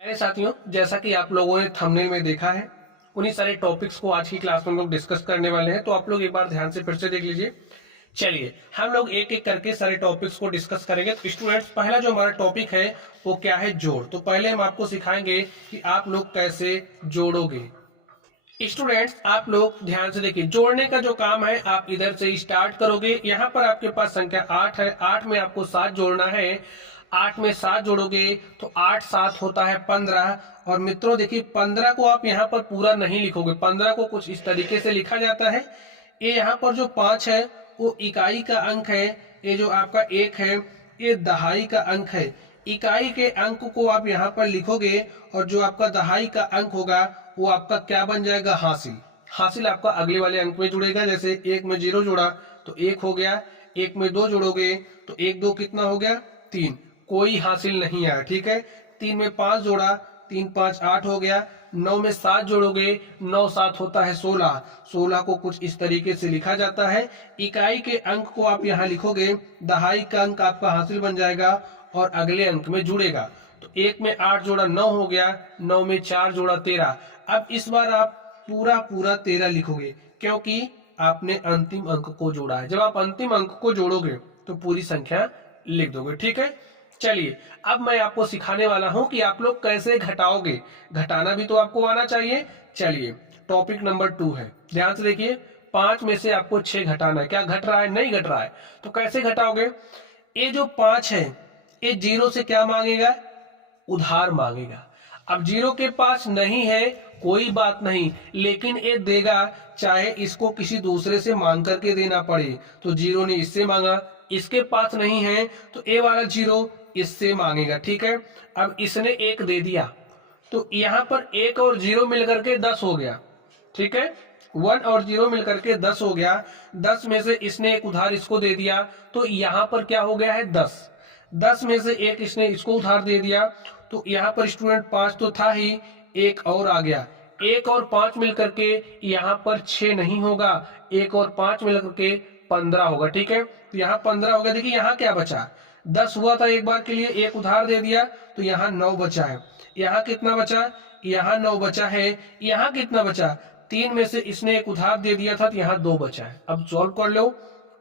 मेरे साथियों, जैसा कि आप लोगों ने थंबनेल में देखा है, उन्हीं सारे टॉपिक्स को आज की क्लास में हम लोग डिस्कस करने वाले हैं। तो आप लोग एक बार ध्यान से फिर से देख लीजिए। चलिए हम लोग एक एक करके सारे टॉपिक्स को डिस्कस करेंगे। तो स्टूडेंट्स, पहला जो हमारा टॉपिक है वो क्या है? जोड़। तो पहले हम आपको सिखाएंगे कि आप लोग कैसे जोड़ोगे। स्टूडेंट्स, आप लोग ध्यान से देखिए, जोड़ने का जो काम है आप इधर से स्टार्ट करोगे। यहाँ पर आपके पास संख्या 8 है, 8 में आपको 7 जोड़ना है। 8 में 7 जोड़ोगे तो 8 7 होता है 15। और मित्रों देखिए, 15 को आप यहाँ पर पूरा नहीं लिखोगे, 15 को कुछ इस तरीके से लिखा जाता है। ये यहाँ पर जो 5 है वो इकाई का अंक है, ये जो आपका 1 है ये दहाई का अंक है। इकाई के अंक को आप यहाँ पर लिखोगे और जो आपका दहाई का अंक होगा वो आपका क्या बन जाएगा? हासिल। हासिल आपका अगले वाले अंक में जुड़ेगा। जैसे 1 में 0 जोड़ा तो 1 हो गया, 1 में 2 जोड़ोगे तो 1 2 कितना हो गया? 3। कोई हासिल नहीं आया, ठीक है। 3 में 5 जोड़ा, 3 5 8 हो गया। 9 में 7 जोड़ोगे, 9 7 होता है 16। 16 को कुछ इस तरीके से लिखा जाता है। इकाई के अंक को आप यहाँ लिखोगे, दहाई का अंक आपका हासिल बन जाएगा और अगले अंक में जुड़ेगा। तो 1 में 8 जोड़ा 9 हो गया, 9 में 4 जोड़ा 13। अब इस बार आप पूरा पूरा 13 लिखोगे क्योंकि आपने अंतिम अंक को जोड़ा है। जब आप अंतिम अंक को जोड़ोगे तो पूरी संख्या लिख दोगे, ठीक है। चलिए अब मैं आपको सिखाने वाला हूं कि आप लोग कैसे घटाओगे। घटाना भी तो आपको आना चाहिए। चलिए, टॉपिक नंबर 2 है, ध्यान से देखिए। 5 में से आपको 6 घटाना है। क्या घट रहा है? नहीं घट रहा है। तो कैसे घटाओगे? ये जो 5 है ये 0 से क्या मांगेगा? उधार मांगेगा। अब 0 के पास नहीं है, कोई बात नहीं, लेकिन ये देगा, चाहे इसको किसी दूसरे से मांग करके देना पड़े। तो 0 ने इससे मांगा, इसके पास नहीं है तो ये वाला 0 इससे मांगेगा, ठीक है। अब इसने 1 दे दिया तो यहाँ पर 1 और 0 मिलकर के 10 हो गया, ठीक है। 1 और 0 मिलकर के 10 हो गया। 10 में से इसने एक उधार इसको दे दिया तो यहाँ पर क्या हो गया है? 10। 10 में से एक इसने इसको उधार दे दिया तो यहाँ पर स्टूडेंट 5 तो था ही, एक और आ गया। 1 और 5 मिलकर के यहाँ पर 6 नहीं होगा, 1 और 5 मिलकर के 15 होगा, ठीक है। तो यहाँ 15 हो गया। देखिए यहाँ क्या बचा? 10 हुआ था एक बार के लिए, एक उधार दे दिया तो यहाँ 9 बचा है। यहाँ कितना बचा? यहाँ 9 बचा है। यहाँ कितना बचा? 3 में से इसने एक उधार दे दिया था तो यहाँ 2 बचा है। अब सॉल्व कर लो।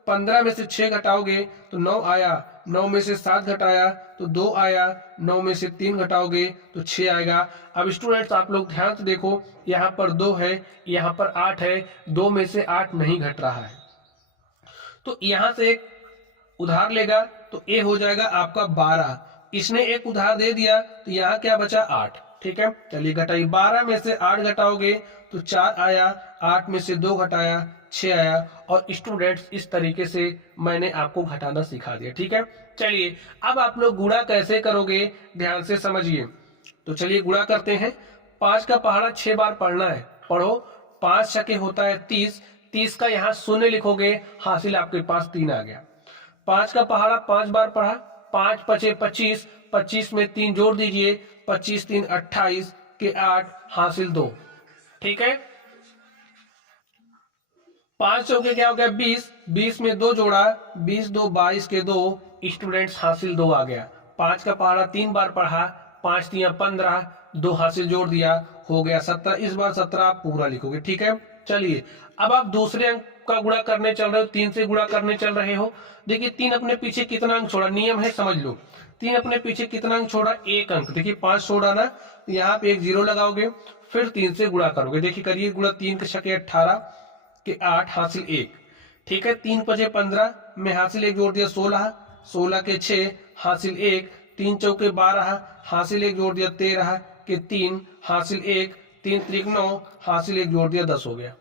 15 में से 6 घटाओगे तो 9 आया, 9 में से 7 घटाया तो 2 आया, 9 में से 3 घटाओगे तो 6 आएगा। अब स्टूडेंट्स आप लोग ध्यान से देखो, यहाँ पर 2 है, यहाँ पर 8 है, 2 में से 8 नहीं घट रहा है तो यहाँ से एक उधार लेगा तो ये हो जाएगा आपका 12। इसने एक उधार दे दिया तो यहाँ क्या बचा? 8, ठीक है। चलिए घटाइए, 12 में से 8 घटाओगे तो 4 आया, 8 में से 2 घटाया 6 आया। और स्टूडेंट्स इस तरीके से मैंने आपको घटाना सिखा दिया, ठीक है। चलिए अब आप लोग गुणा कैसे करोगे, ध्यान से समझिए। तो चलिए गुणा करते हैं। 5 का पहाड़ा 6 बार पढ़ना है, पढ़ो। 5 छके होता है 30, 30 का यहाँ शून्य लिखोगे, हासिल आपके पास 3 आ गया। 5 का पहाड़ा 5 बार पढ़ा, 5 पचे 25, 25 में 3 जोड़ दीजिए, 25 3 28 के 8, हासिल 2, ठीक है। 5 चौके क्या हो गया? 20, 20 में 2 जोड़ा, 20 2 22 के 2, स्टूडेंट्स हासिल 2 आ गया। 5 का पहाड़ा 3 बार पढ़ा, 5 3 15, 2 हासिल जोड़ दिया, हो गया 17। इस बार 17 आप पूरा लिखोगे, ठीक है। चलिए अब आप दूसरे अंक का गुणा करने चल रहे हो, 3 से गुणा करने चल रहे हो। देखिए 3 अपने पीछे कितना अंक छोड़ा, नियम है समझ लो। 3 अपने पीछे कितना अंक छोड़ा? 1 अंक। देखिए 5 छोड़ा ना, तो यहाँ पे एक 0 लगाओगे, फिर 3 से गुणा करोगे। देखिए करिए गुणा, 3 के छके 18 के 8, हासिल 1, ठीक है। 3 पचे 15 में हासिल 1 जोड़ दिया 16, 16 के 6, हासिल 1, 3 चौके 12, हासिल 1 जोड़ दिया 13 के 3, हासिल 1, 3 त्रिक 9, हासिल 1 जोड़ दिया 10 हो गया।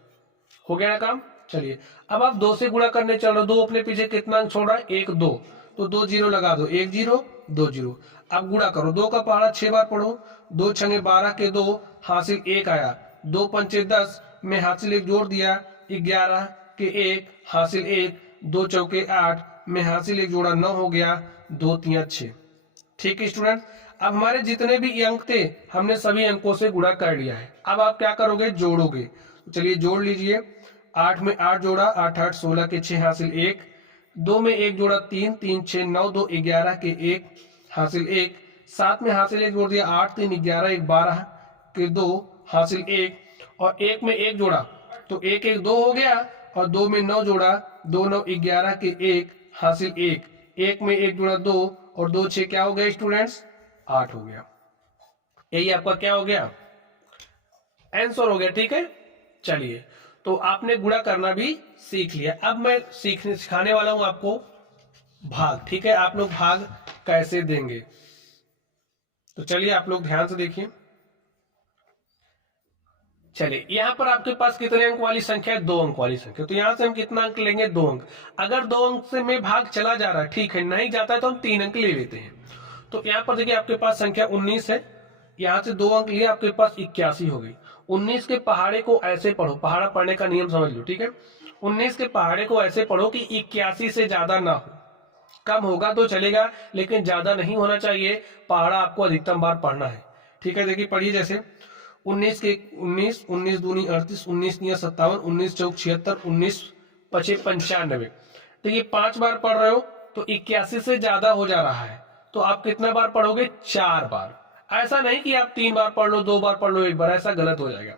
हो गया ना काम। चलिए अब आप 2 से गुणा करने चल रहे हो। 2 अपने पीछे कितना अंक छोड़ रहा है? 1 2, तो 2 0 लगा दो, 1 0 2 0। अब गुणा करो, 2 का पहाड़ा 6 बार पढ़ो, 2 छंगे 12 के 2, हासिल 1 आया। 2 पंचे 10 में हासिल 1 जोड़ दिया, 11 के 1, हासिल 1, 2 चौके 8 में हासिल 1 जोड़ा 9 हो गया, 2 3 6, ठीक है स्टूडेंट। अब हमारे जितने भी अंक थे हमने सभी अंकों से गुणा कर लिया है। अब आप क्या करोगे? जोड़ोगे। तो चलिए जोड़ लीजिए। 8 में 8 जोड़ा, 8 8 16 के 6, हासिल 1, 2 में 1 जोड़ा 3 3 6 9 2 11 के 1, हासिल 1, 7 में हासिल 1 जोड़ दिया, 8 3 11 1 12 के 2 हासिल 1 और 1 में 1 जोड़ा तो 1 1 2 हो गया और 2 में 9 जोड़ा 2 9 11 के 1 हासिल 1, 1 में 1 जोड़ा 2 और 2 6 क्या हो गया स्टूडेंट्स 8 हो गया। यही आपका क्या हो गया आंसर हो गया। ठीक है, चलिए तो आपने गुणा करना भी सीख लिया। अब मैं सिखाने वाला हूं आपको भाग। ठीक है, आप लोग भाग कैसे देंगे तो चलिए आप लोग ध्यान से देखिए। चलिए यहां पर आपके पास कितने अंक वाली संख्या है, 2 अंक वाली संख्या, तो यहां से हम कितना अंक लेंगे 2 अंक। अगर 2 अंक से में भाग चला जा रहा है ठीक है, नहीं जाता है तो हम 3 अंक ले लेते हैं। तो यहां पर देखिए आपके पास संख्या 19 है, यहां से 2 अंक लिए आपके पास 81 हो गई। 19 के पहाड़े को ऐसे पढ़ो, पहाड़ा पढ़ने का नियम समझ लो। ठीक है, 19 के पहाड़े को ऐसे पढ़ो कि 81 से ज्यादा ना हो, कम होगा तो चलेगा लेकिन ज्यादा नहीं होना चाहिए। पहाड़ा आपको अधिकतम बार पढ़ना है। ठीक है, देखिए पढ़िए जैसे 19 के 19 19 दूनी 38 19 तिया 57 19 चौक 76 19 पचे 95। तो ये 5 बार पढ़ रहे हो तो 81 से ज्यादा हो जा रहा है तो आप कितना बार पढ़ोगे 4 बार। ऐसा नहीं कि आप 3 बार पढ़ लो, 2 बार पढ़ लो, 1 बार, ऐसा गलत हो जाएगा।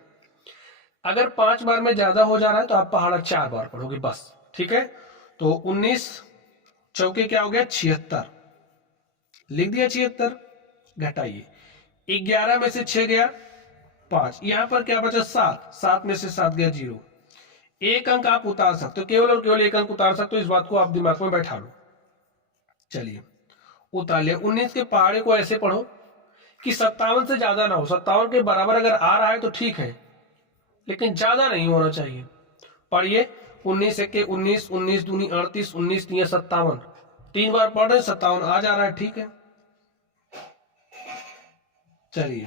अगर 5 बार में ज्यादा हो जा रहा है तो आप पहाड़ा 4 बार पढ़ोगे बस। ठीक है, तो 19 चौके क्या हो गया 76, लिख दिया 76, घटाइए 11 में से 6 गया 5, यहां पर क्या बचा 7, 7 में से 7 गया 0। एक अंक आप उतार सकते हो, केवल और केवल एक अंक उतार सकते हो, इस बात को आप दिमाग में बैठा लो। चलिए उतार लिया। 19 के पहाड़े को ऐसे पढ़ो कि 57 से ज्यादा ना हो, 57 के बराबर अगर आ रहा है तो ठीक है लेकिन ज्यादा नहीं होना चाहिए। पढ़िए 19 के 19 19 दूनी 38 19 तिया 57, 3 बार पढ़ रहे 57 आ जा रहा है। ठीक है, चलिए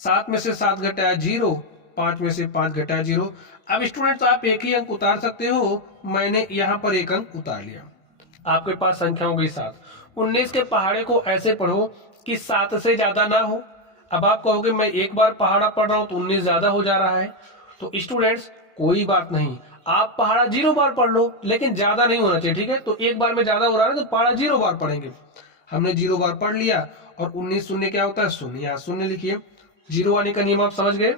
7 में से 7 घटाया 0, 5 में से 5 घटाया 0। अब स्टूडेंट्स आप एक ही अंक उतार सकते हो, मैंने यहां पर एक अंक उतार लिया। आपके पास संख्या हो गई 7। 19 के पहाड़े को ऐसे पढ़ो कि 7 से ज्यादा ना हो। अब आप कहोगे मैं एक बार पहाड़ा पढ़ रहा हूं तो 19 ज्यादा हो जा रहा है। तो स्टूडेंट्स कोई बात नहीं, आप पहाड़ा 0 बार पढ़ लो लेकिन ज्यादा नहीं होना चाहिए। ठीक है, तो एक बार में ज्यादा हो रहा है तो पहाड़ा 0 बार पढ़ेंगे। हमने 0 बार पढ़ लिया और 19 शून्य क्या होता है शून्य, यहाँ शून्य लिखिए। 0 आने का नियम आप समझ गए।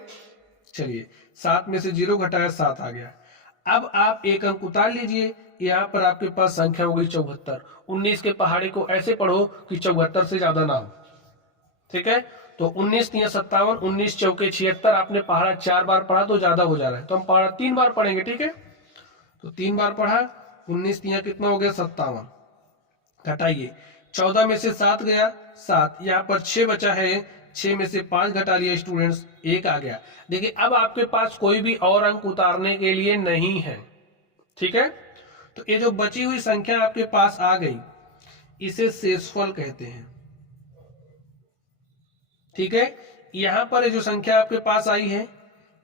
चलिए 7 में से 0 घटाया 7 आ गया। अब आप एक अंक उतार लीजिए, यहाँ पर आपके पास संख्या हो गई 74। 19 के पहाड़े को ऐसे पढ़ो कि 74 से ज्यादा ना हो। ठीक है, तो 19 तिया 57 19 चौके 76, आपने पहाड़ा 4 बार पढ़ा तो ज्यादा हो जा रहा है तो हम पहाड़ा 3 बार पढ़ेंगे। ठीक है, तो 3 बार पढ़ा, 19 तिया कितना हो गया 57, घटाइए 14 में से 7 गया 7, यहाँ पर 6 बचा है, 6 में से 5 घटा लिया स्टूडेंट्स 1 आ गया। देखिए अब आपके पास कोई भी और अंक उतारने के लिए नहीं है। ठीक है, तो ये जो बची हुई संख्या आपके पास आ गई इसे शेषफल कहते हैं। ठीक है, यहां पर जो संख्या आपके पास आई है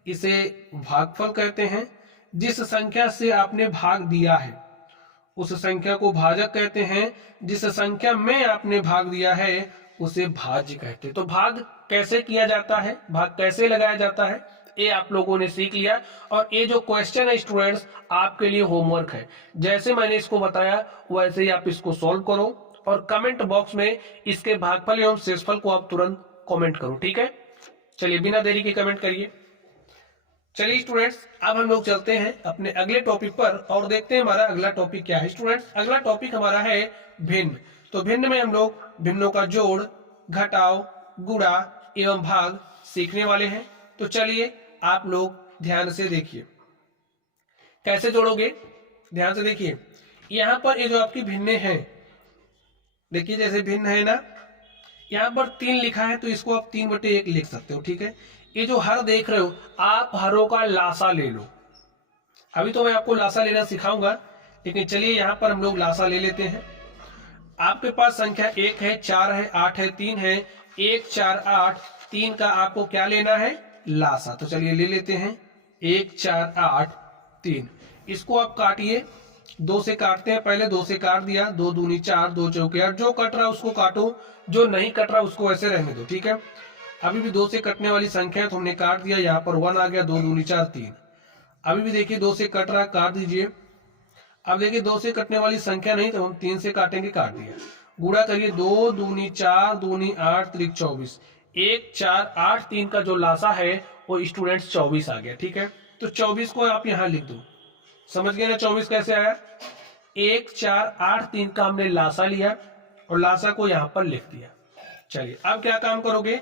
इसे भागफल कहते हैं। जिस संख्या से आपने भाग दिया है उस संख्या को भाजक कहते हैं। जिस संख्या में आपने भाग दिया है उसे भाज्य कहते हैं। तो भाग कैसे किया जाता है, भाग कैसे लगाया जाता है, ये आप लोगों ने सीख लिया। और ये जो क्वेश्चन है स्टूडेंट्स आपके लिए होमवर्क है। जैसे मैंने इसको बताया वैसे ही आप इसको सॉल्व करो और कमेंट बॉक्स में इसके भागफल एवं शेषफल को आप तुरंत कमेंट करो। ठीक है, चलिए बिना देरी के कमेंट करिए। चलिए स्टूडेंट्स अब हम लोग चलते हैं अपने अगले टॉपिक पर और देखते हैं हमारा अगला टॉपिक क्या है। स्टूडेंट्स अगला टॉपिक हमारा है भिन्न। तो भिन्न में हम लोग भिन्नों का जोड़, घटाव, गुणा एवं भाग सीखने वाले हैं। तो चलिए आप लोग ध्यान से देखिए कैसे जोड़ोगे। ध्यान से देखिए, यहां पर ये जो आपकी भिन्न है, देखिए जैसे भिन्न है ना, यहां पर 3 लिखा है तो इसको आप 3/1 लिख सकते हो। ठीक है, ये जो हर देख रहे हो आप हरों का लासा ले लो। अभी तो मैं आपको लासा लेना सिखाऊंगा लेकिन चलिए यहां पर हम लोग लासा ले लेते हैं। आपके पास संख्या 1 है, 4 है, 8 है, 3 है। 1 4 8 3 का आपको क्या लेना है लासा। तो चलिए ले लेते हैं 1 4 8 3। इसको आप काटिए, 2 से काटते हैं। पहले 2 से काट दिया, 2 दूनी 4 2 चौके 8। जो कट रहा है उसको काटो, जो नहीं कट रहा उसको ऐसे रहने दो। ठीक है, अभी भी 2 से कटने वाली संख्या है तो हमने काट दिया, यहाँ पर 1 आ गया। 2 दूनी 4 3। अभी भी देखिए 2 से कट रहा है, काट दीजिए। अब देखिए 2 से कटने वाली संख्या नहीं तो हम 3 से काटेंगे, काट दिया। गुणा करिए, 2 दूनी 4, दूनी 8, त्रिक 24, 1 4 8 3 का जो लासा है वो स्टूडेंट्स 24 आ गया। ठीक है, तो 24 को आप यहाँ लिख दो। समझ गए ना 24 कैसे आया? 1 4 8 3 का हमने लासा लिया और लासा को यहाँ पर लिख दिया। चलिए अब क्या काम करोगे,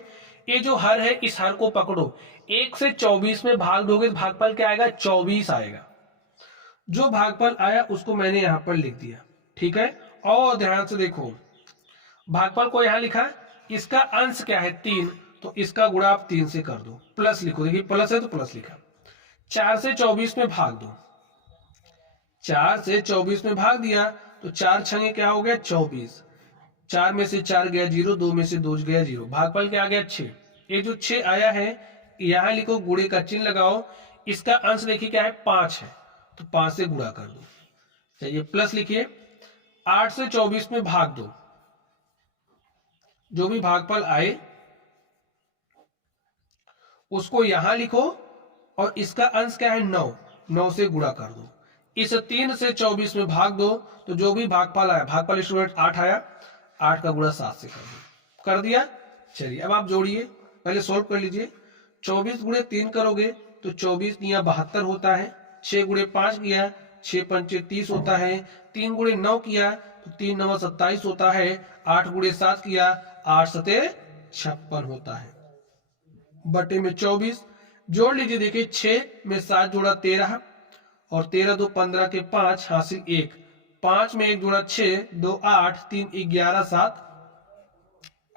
ये जो हर है इस हर को पकड़ो, 1 से 24 में भाग दोगे तो भागफल क्या आएगा? 24 आएगा। जो भागफल आया उसको मैंने यहाँ पर लिख दिया। ठीक है, और ध्यान से देखो, भागफल को यहाँ लिखा, इसका अंश क्या है? 3, तो इसका गुणा आप 3 से कर दो, प्लस लिखो, देखिए प्लस है तो प्लस लिखा। 4 से 24 में भाग दो, 4 से 24 में भाग दिया तो 4 छंगे क्या हो गया? 24, 4 में से 4 गया 0, 2 में से 2 गया 0, भागफल क्या आ गया? 6। ये जो 6 आया है यहाँ लिखो, गुणे का चिन्ह लगाओ, इसका अंश देखिए क्या है? 5 है, तो 5 से गुणा कर दो। चलिए प्लस लिखिए, 8 से 24 में भाग दो, जो भी भागफल आए उसको यहां लिखो और इसका अंश क्या है? 9, 9 से गुणा कर दो। इस 3 से 24 में भाग दो तो जो भी भागफल आया, भागफल स्टूडेंट 8 आया, 8 का गुणा 7 से कर दो। कर दिया। चलिए अब आप जोड़िए, पहले सोल्व कर लीजिए। 24 गुणे 3 करोगे तो 24 दिया 72 होता है, 6 गुणे 5 किया 6 पंचे 30 होता है, 3 गुणे 9 किया तो 3 9 27 होता है, 8 गुणे 7 किया 8 सते 56 होता है, बटे में 24। जोड़ लीजिए, देखिए 6 में 7 जोड़ा 13 और 13 2 15 के 5 हासिल 1, 5 में 1 जोड़ा 6, 2 8, 3 11, 7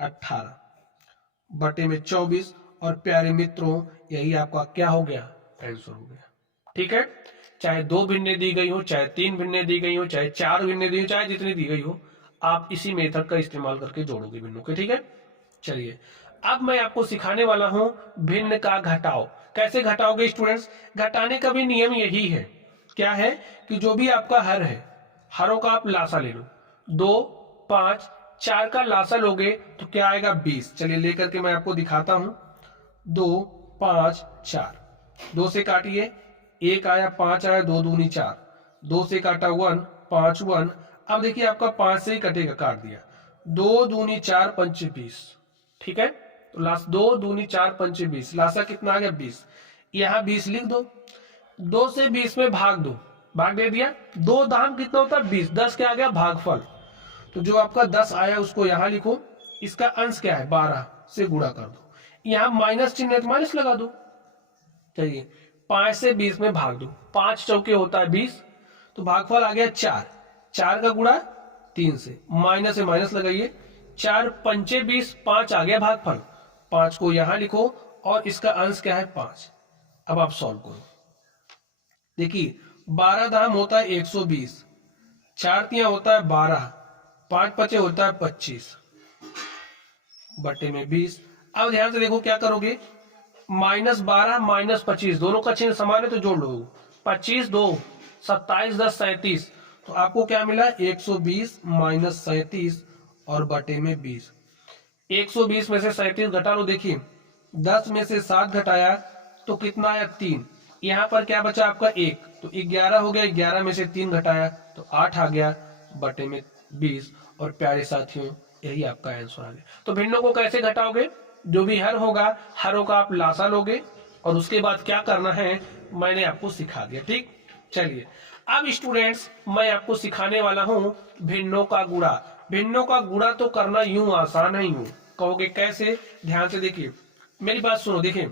18 बटे में 24। और प्यारे मित्रों यही आपका क्या हो गया? आंसर हो गया। ठीक है, चाहे 2 भिन्नें दी गई हो, चाहे 3 भिन्नें दी गई हो, चाहे 4 भिन्नें दी हो, चाहे जितनी दी गई हो, आप इसी मेथड का इस्तेमाल करके जोड़ोगे भिन्नों के। ठीक है, चलिए अब मैं आपको सिखाने वाला हूं भिन्न का घटाओ। कैसे घटाओगे स्टूडेंट्स? घटाने का भी नियम यही है। क्या है कि जो भी आपका हर है, हरों का आप लासा ले लो, 2 5 4 का लासा लोगे तो क्या आएगा? 20। चलिए लेकर के मैं आपको दिखाता हूं। 2 5 4, 2 से काटिए, 1 आया 5 आया, 2 दूनी 4, 2 से काटा 1, 5 1। अब देखिए आपका 5 से ही कटेगा, काट दिया, 2 दूनी 4 पंचे 20। ठीक है, तो लास्ट 2 दूनी 4 पंचे 20, लासा कितना आ गया? 20। यहाँ 20 लिख दो, 2 से 20 में भाग दो, भाग दे दिया, 2 दाम कितना होता है? 20, 10 क्या आ गया? भागफल। तो जो आपका 10 आया उसको यहाँ लिखो, इसका अंश क्या है? 12 से गुणा कर दो, यहाँ माइनस चिन्ह है तो माइनस लगा दो। चलिए 5 से 20 में भाग दो, 5 चौके होता है 20, तो भागफल आ गया 4, 4 का गुणा 3 से माइनस लगाइए, 4 पंचे 20, 5 आ गया भागफल, 5 को यहां लिखो और इसका अंश क्या है? 5। अब आप सॉल्व करो, देखिए 12 दाम होता है 120, 4 तिया होता है 12, 5 पचे होता है 25 बटे में 20। अब ध्यान से देखो क्या करोगे, -12 -25 दोनों का चिन्ह समान है तो जोड़ लो, 25 2 27 10 37, तो आपको क्या मिला? 120 - 37 और बटे में 20। 120 में से 37 घटा लो, देखिए 10 में से 7 घटाया तो कितना आया? 3। यहाँ पर क्या बचा आपका? 1, तो 11 हो गया, 11 में से 3 घटाया तो 8 आ गया बटे में 20। और प्यारे साथियों यही आपका आंसर आ गया। तो भिन्नों को कैसे घटाओगे? जो भी हर होगा, हरों का आप लासा लोगे और उसके बाद क्या करना है मैंने आपको सिखा दिया। ठीक, चलिए अब स्टूडेंट्स मैं आपको सिखाने वाला हूं भिन्नों का गुणा। भिन्नों का गुणा तो करना यूं आसान है, यूं कहोगे कैसे? ध्यान से देखिए, मेरी बात सुनो। देखिए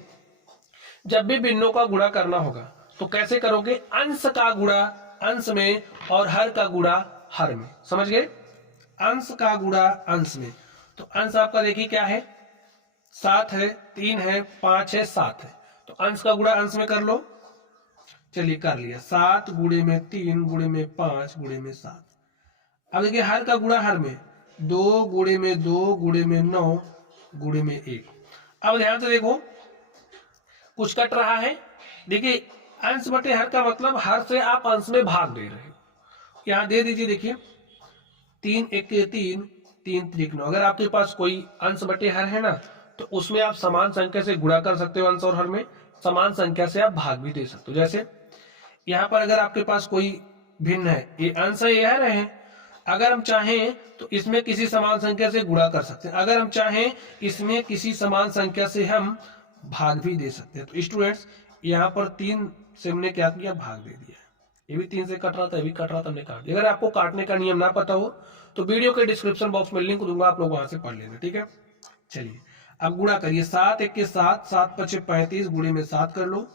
जब भी भिन्नों का गुणा करना होगा तो कैसे करोगे? अंश का गुणा अंश में और हर का गुणा हर में। समझ गए? अंश का गुणा अंश में, तो अंश आपका देखिए क्या है? 7 है, 3 है, 5 है, 7 है, तो अंश का गुणा अंश में कर लो। चलिए कर लिया, 7 गुणे में 3 गुणे में 5 गुणे में 7। अब देखिए हर का गुणा हर में, 2 गुणे में 2 गुणे में 9 गुणे में 1। अब ध्यान से देखो कुछ कट रहा है, देखिए अंश बटे हर का मतलब हर से आप अंश में भाग दे रहे हो, यहां दे दीजिए। देखिए 3 1 3 3 3 9। अगर आपके पास कोई अंश बटे हर है ना तो उसमें आप समान संख्या से गुणा कर सकते हो, अंश और हर में समान संख्या से आप भाग भी दे सकते हो। जैसे यहाँ पर अगर आपके पास कोई भिन्न है, ये अंश है ये हर है, अगर हम चाहें तो इसमें किसी समान संख्या से गुणा कर सकते हैं, अगर हम चाहें इसमें किसी समान संख्या से हम भाग भी दे सकते हैं। तो स्टूडेंट्स यहाँ पर 3 से हमने क्या किया, भाग दे दिया। ये भी 3 से कट रहा था, ये भी कट रहा था, हमने काट दिया। अगर आपको काटने का नियम ना पता हो तो वीडियो के डिस्क्रिप्शन बॉक्स में लिंक दूंगा, आप लोग वहां से पढ़ लेना, ठीक है। चलिए अब गुणा करिए, 7 1 के 7, 7 5 35, गुणे में 7 कर लो,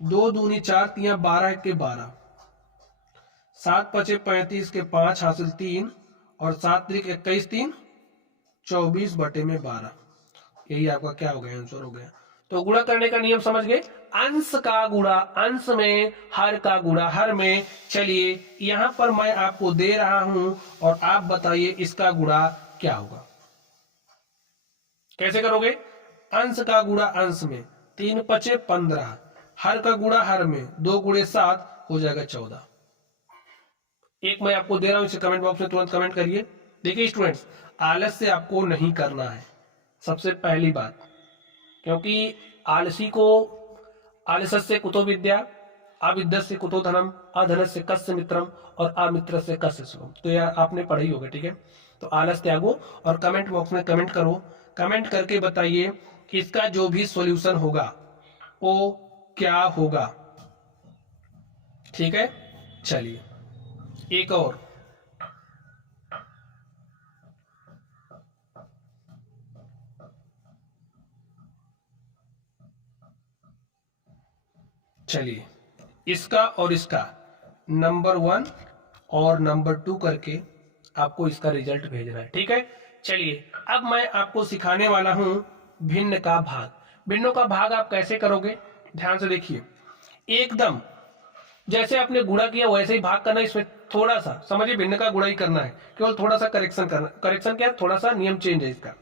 2 दूनी 4, 3 12 1 के 12, 7 5 35 के 5 हासिल 3, और 7 3 21 3 24 बटे में 12। यही आपका क्या हो गया, आंसर हो गया। तो गुणा करने का नियम समझ गए, अंश का गुणा अंश में, हर का गुणा हर में। चलिए यहां पर मैं आपको दे रहा हूं और आप बताइए इसका गुणा क्या होगा। कैसे करोगे, अंश का गुणा अंश में, 3 5 15, हर का गुणा हर में, 2 गुणे 7 हो जाएगा 14। एक मैं आपको दे रहा हूं, इसे कमेंट बॉक्स में तुरंत कमेंट करिए। देखिए स्टूडेंट्स, आलस से आपको नहीं करना है, सबसे पहली बात, क्योंकि आलसी को आलस्य कुतो विद्या, अविद्यस्य कुतो धनम, अधनस्य कस्य मित्रम, और अमित्रस्य कस्य सुखम। तो यार आपने पढ़ा ही होगा, ठीक है। तो आलस त्यागो और कमेंट बॉक्स में कमेंट करो, कमेंट करके बताइए कि इसका जो भी सॉल्यूशन होगा वो क्या होगा, ठीक है। चलिए एक और, चलिए इसका और इसका नंबर 1 और नंबर 2 करके आपको इसका रिजल्ट भेजना है, ठीक है। चलिए अब मैं आपको सिखाने वाला हूं भिन्न का भाग। भिन्नों का भाग आप कैसे करोगे, ध्यान से देखिए। एकदम जैसे आपने गुणा किया वैसे ही भाग करना, इसमें थोड़ा सा समझिए, भिन्न का गुणा ही करना है, केवल थोड़ा सा करेक्शन करना। करेक्शन क्या है, थोड़ा सा नियम चेंज है इसका।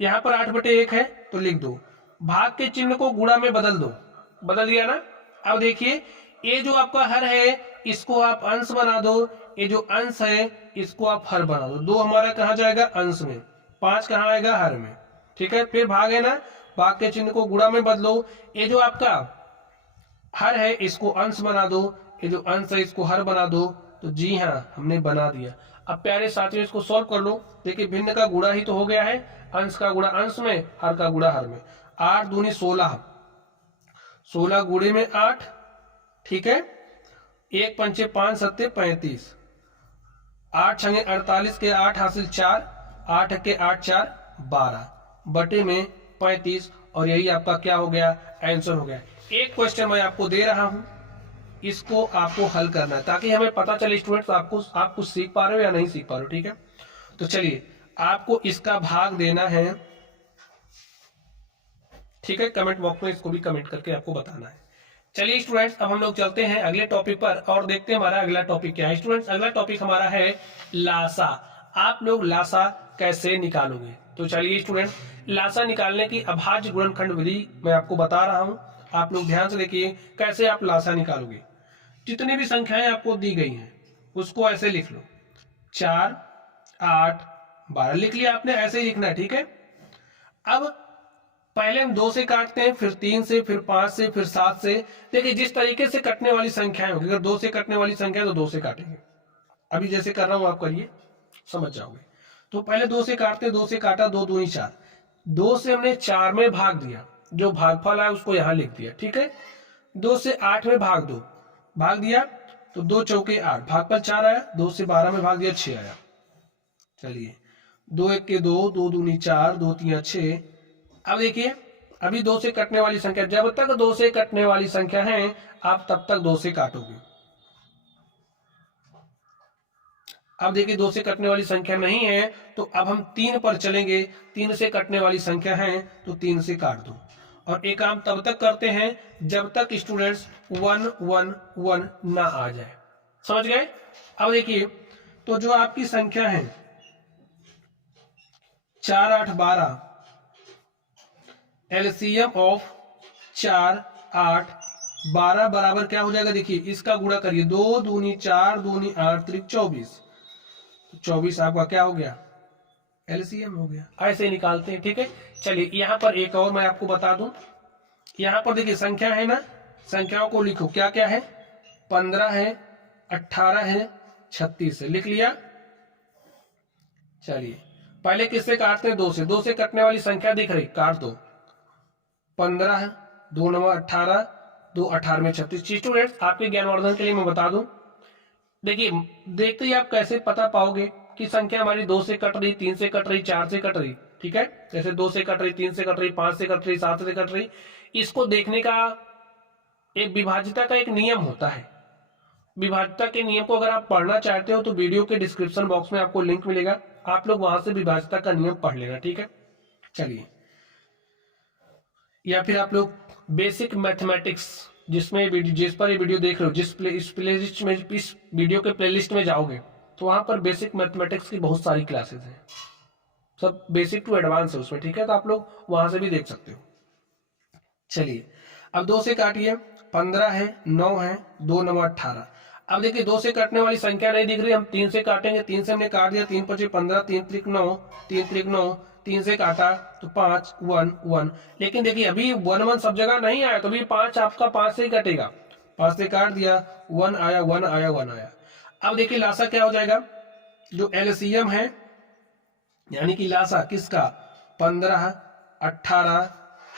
यहाँ पर 8/1 है तो लिख दो, भाग के चिन्ह को गुणा में बदल दो, बदल दिया ना। अब देखिए ये जो आपका हर है इसको आप अंश बना दो, ये जो अंश है इसको आप हर बना दो। 2 हमारा कहाँ जाएगा, अंश में, 5 कहाँ आएगा, हर में, ठीक है। फिर भाग है ना, भाग के चिन्ह को गुणा में बदलो, ये जो आपका हर है इसको अंश बना दो, ये जो अंश है इसको हर बना दो। तो जी हाँ, हमने बना दिया। अब प्यारे साथियों इसको सॉल्व कर लो। देखिए भिन्न का गुणा ही तो हो गया है, अंश का गुणा अंश में, हर का गुणा हर में। 8 दूनी 16, 16 गुणे में 8, ठीक है। 1 पंचे 5 सत्ते 35, 8 छंगे 48 के 8 हासिल 4, 8 के 8 4 12 बटे में 35, और यही आपका क्या हो गया, आंसर हो गया। एक क्वेश्चन मैं आपको दे रहा हूं, इसको आपको हल करना है ताकि हमें पता चले स्टूडेंट्स आप कुछ सीख पा रहे हो या नहीं सीख पा रहे हो, ठीक है। तो चलिए आपको इसका भाग देना है, ठीक है। कमेंट बॉक्स में इसको भी कमेंट करके आपको बताना है। चलिए स्टूडेंट्स अब हम लोग चलते हैं अगले टॉपिक पर और देखते हैं हमारा अगला टॉपिक क्या है। स्टूडेंट्स अगला टॉपिक हमारा है लासा। आप लोग लासा कैसे निकालोगे, तो चलिए स्टूडेंट्स लासा निकालने की अभाज्य गुणनखंड विधि मैं आपको बता रहा हूं। आप लोग ध्यान से देखिए कैसे आप लासा निकालोगे। जितनी भी संख्याएं आपको दी गई हैं उसको ऐसे लिख लो, 4 8 12 लिख लिया आपने, ऐसे ही लिखना है, ठीक है। अब पहले हम 2 से काटते हैं, फिर 3 से, फिर 5 से, फिर 7 से। देखिए जिस तरीके से कटने वाली संख्याएं होगी, अगर 2 से कटने वाली संख्या तो 2 से काटेंगे। अभी जैसे कर रहा हूं आप करिए, समझ जाओगे। तो पहले 2 से काटते, 2 से काटा, 2 दूनी 4, 2 से हमने 4 में भाग दिया, जो भागफल आया उसको यहां लिख दिया, ठीक है। 2 से 8 में भाग दो, भाग दिया तो 2 चौके 8, भागफल 4 आया। 2 से 12 में भाग दिया, 6 आया। चलिए 2 1 के 2, 2 दूनी 4, 2 3 6। अब देखिए अभी 2 से कटने वाली संख्या, जब तक 2 से कटने वाली संख्या है आप तब तक 2 से काटोगे। अब देखिए 2 से कटने वाली संख्या नहीं है तो अब हम 3 पर चलेंगे। 3 से कटने वाली संख्या है तो 3 से काट दो। और एक काम तब तक करते हैं जब तक स्टूडेंट्स 1 1 1 ना आ जाए, समझ गए। अब देखिए तो जो आपकी संख्या है 4 8 12, एलसीएम ऑफ 4 8 12 बराबर क्या हो जाएगा, देखिए इसका गुणा करिए, 2 दूनी 4, दूनी 8 त्रिक 24, 24 आपका क्या हो गया, एलसीएम हो गया। ऐसे निकालते हैं, ठीक है। चलिए यहां पर एक और मैं आपको बता दूं, यहां पर देखिए संख्या है ना, संख्याओं को लिखो क्या क्या है, 15 है, 18 है, 36 से लिख लिया। चलिए पहले किससे काटते हैं? 2 से। 2 से कटने वाली संख्या दिख रही, काट दो। 15, 2 9 18, 2 18 में 36। स्टूडेंट्स आपके ज्ञानवर्धन के लिए मैं बता दूं, देखिए देखते ही आप कैसे पता पाओगे कि संख्या हमारी 2 से कट रही, 3 से कट रही, 4 से कट रही। ठीक है, जैसे 2 से कट रही, 3 से कट रही, 5 से कट रही, 7 से कट रही। इसको देखने का एक विभाज्यता का एक नियम होता है। विभाज्यता के नियम को अगर आप पढ़ना चाहते हो तो वीडियो के डिस्क्रिप्शन बॉक्स में आपको लिंक मिलेगा, आप लोग वहां से विभाज्यता का नियम पढ़ लेना। ठीक है, चलिए, या फिर आप लोग बेसिक मैथमेटिक्स जिसमें जिस पर ये वीडियो देख रहे हो, इस प्लेलिस्ट में, इस वीडियो के प्लेलिस्ट में जाओगे तो वहां पर बेसिक मैथमेटिक्स की बहुत सारी क्लासेस हैं, सब बेसिक टू एडवांस है उसमें। ठीक है, तो आप लोग वहां से भी देख सकते हो। चलिए अब 2 से काटिए। 15 है, 9 है, 2 9 18। अब देखिए 2 से कटने वाली संख्या नहीं दिख रही, हम 3 से काटेंगे। 3 से हमने काट दिया, 3 5 15, 3 3 9, 3 3 9, 3 से काटा तो 5 1 1। लेकिन देखिए अभी 1 1 सब जगह नहीं आया, तो अभी 5 आपका 5 से ही कटेगा। 5 से काट दिया, 1 आया 1 आया 1 आया। अब देखिए लासा क्या हो जाएगा? जो एलसीएम है यानी कि लासा किसका? 15 18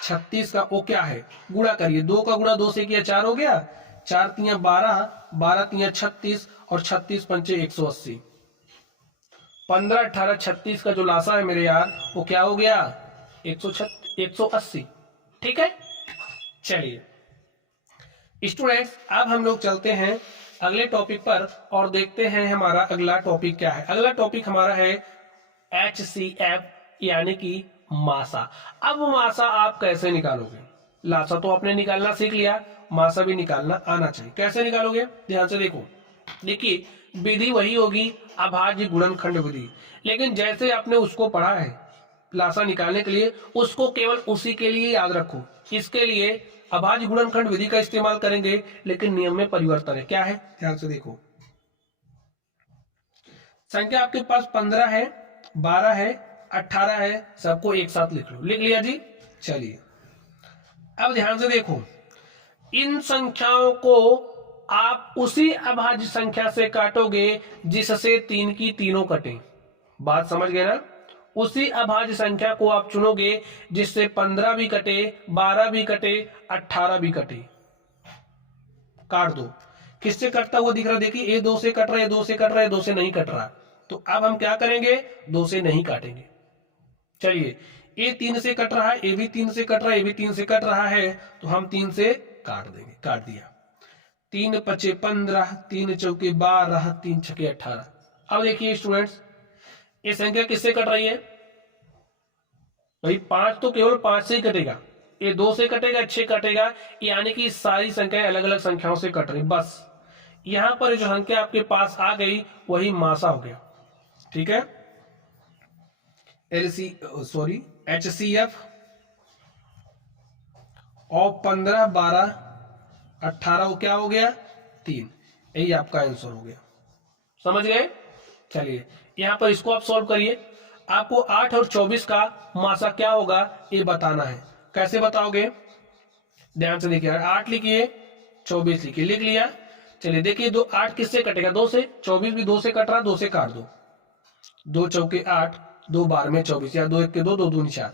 36 का, वो क्या है? गुणा करिए। 2 का गुणा 2 से किया 4 हो गया, 4 तिया 12, 12 तिया 36 और 36 पंचे 180। 15 18 36 का जो लासा है मेरे यार वो क्या हो गया? 180। ठीक है, चलिए स्टूडेंट्स अब हम लोग चलते हैं अगले टॉपिक पर और देखते हैं हमारा अगला टॉपिक क्या है। अगला टॉपिक हमारा है HCF यानी कि मासा। अब मासा आप कैसे निकालोगे? लासा तो आपने निकालना सीख लिया, मासा भी निकालना आना चाहिए। कैसे निकालोगे? ध्यान से देखो। देखिए विधि वही होगी, अभाज्य गुणनखंड विधि, लेकिन जैसे आपने उसको पढ़ा है लासा निकालने के लिए, उसको केवल उसी के लिए याद रखो। इसके लिए अभाज्य गुणनखंड विधि का इस्तेमाल करेंगे, लेकिन नियम में परिवर्तन है। क्या है? ध्यान से देखो। संख्या आपके पास 15 है, 12 है, 18 है, सबको एक साथ लिख लो। लिख लिया जी? चलिए अब ध्यान से देखो, इन संख्याओं को आप उसी अभाज्य संख्या से काटोगे जिससे 3 की तीनों कटे। बात समझ गए ना? उसी अभाज्य संख्या को आप चुनोगे जिससे 15 भी कटे, 12 भी कटे, 18 भी कटे। काट दो। किससे कटता हुआ दिख रहा? देखिए ये 2 से कट रहा है, 2 से कट रहा है, 2 से नहीं कट रहा। तो अब हम क्या करेंगे? 2 से नहीं काटेंगे। चलिए ये 3 से कट रहा है, ये भी 3 से कट रहा है, ये भी 3 से कट रहा है, तो हम 3 से काट देंगे। काट दिया। 3 5 15, 3 चौके 12, 3 छके 18। अब देखिए स्टूडेंट्स ये संख्या किससे कट रही है? भाई 5 तो केवल 5 से ही कटेगा, ये 2 से कटेगा, 6 कटेगा, यानी कि सारी संख्याएं अलग अलग संख्याओं से कट रही। बस यहां पर जो संख्या आपके पास आ गई वही मासा हो गया। ठीक है, HCF और 15 12 18 वो क्या हो गया? 3। यही आपका आंसर हो गया। समझ गए? चलिए यहां पर इसको आप सॉल्व करिए। आपको 8 और 24 का मासा क्या होगा ये बताना है। कैसे बताओगे? ध्यान से देखिए। 8 लिखिए, 24 लिखिए। लिख लिया? चलिए देखिए 8 किससे कटेगा? 2 से। 24 भी 2 से कट रहा, 2 से काट दो। 2 चौके 8, 2 12 में 24, या 2 1 के 2, 2 दूनी 4,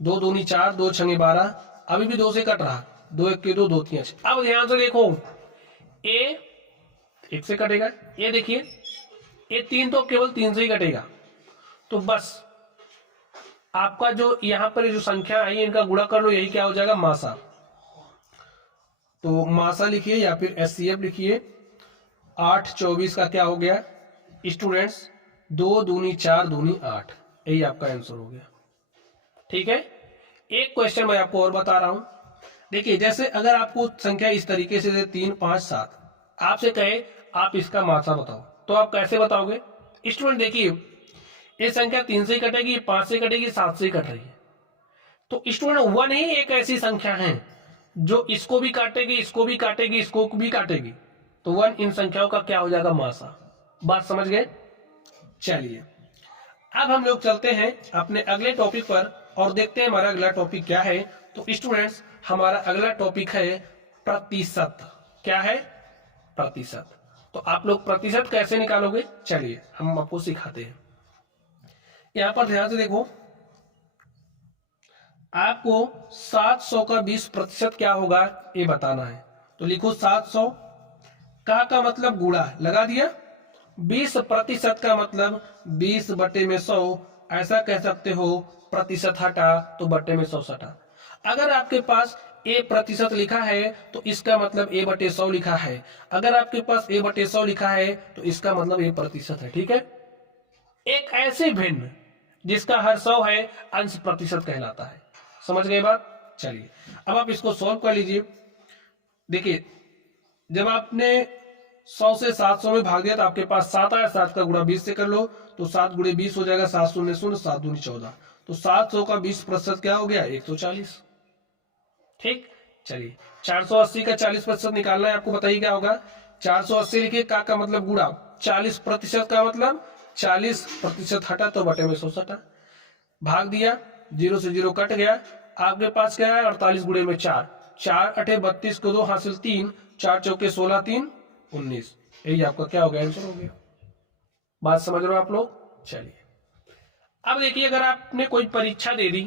2 दूनी 4, 2 छंगे 12। अभी भी 2 से कट रहा, 2 1 के 2, 2 3 6। अब ध्यान से देखो, ए 1 से कटेगा, ये देखिए ये 3 तो केवल 3 से ही कटेगा। तो बस आपका जो यहां पर जो संख्या आई इनका गुणा कर लो, यही क्या हो जाएगा? मासा। तो मासा लिखिए या फिर HCF लिखिए। 8 24 का क्या हो गया स्टूडेंट्स? 2 दूनी 4, दूनी 8। यही आपका आंसर हो गया। ठीक है, एक क्वेश्चन मैं आपको और बता रहा हूं। देखिए जैसे अगर आपको संख्या इस तरीके से 3 5 7 आपसे कहे आप इसका मासा बताओ, तो आप कैसे बताओगे? स्टूडेंट देखिए ये संख्या 3 से कटेगी, 5 से कटेगी, 7 से कट रही है। तो स्टूडेंट 1 ही एक ऐसी संख्या है जो इसको भी काटेगी, इसको भी काटेगी, इसको भी काटेगी। तो 1 इन संख्याओं का क्या हो जाएगा? मासा। बात समझ गए? चलिए अब हम लोग चलते हैं अपने अगले टॉपिक पर और देखते हैं हमारा अगला टॉपिक क्या है। तो स्टूडेंट्स हमारा अगला टॉपिक है प्रतिशत। क्या है? प्रतिशत। तो आप लोग प्रतिशत कैसे निकालोगे, चलिए हम आपको सिखाते हैं। यहां पर ध्यान से देखो, आपको 700 का 20% क्या होगा ये बताना है। तो लिखो 700 का मतलब गुणा लगा दिया, 20% का मतलब 20/100, ऐसा कह सकते हो, प्रतिशत हटा तो बटे में 100 सटा। अगर आपके पास a प्रतिशत लिखा है तो इसका मतलब a/100 लिखा है, अगर आपके पास a/100 लिखा है तो इसका मतलब a प्रतिशत है। ठीक है, एक ऐसे भिन्न जिसका हर 100 है अंश प्रतिशत कहलाता है। समझ गए बात, चलिए अब आप इसको सॉल्व कर लीजिए। देखिए जब आपने 100 से 700 में भाग दिया तो आपके पास 7 आया, 7 का गुणा 20 से कर लो तो 7 गुणे 20 हो जाएगा, 7 शून्य शून्य, 7 दूनी 14, तो 700 का 20% क्या हो गया, 140। ठीक, चलिए 480 का 40% निकालना है आपको, बताइए क्या होगा। 480 लिखिए, का मतलब गुणा, 40% का मतलब 40% हटा तो बटे में 100 सटा, भाग दिया, 0 से 0 कट गया, आपके पास क्या है 48 गुणे में 4, 4 अठे 32 को 2 हासिल 3, 4 चौके 16, 3 19, यही आपका क्या हो गया, आंसर हो गया। बात समझ रहे हो आप लोग, चलिए अब देखिए, अगर आपने कोई परीक्षा दे दी,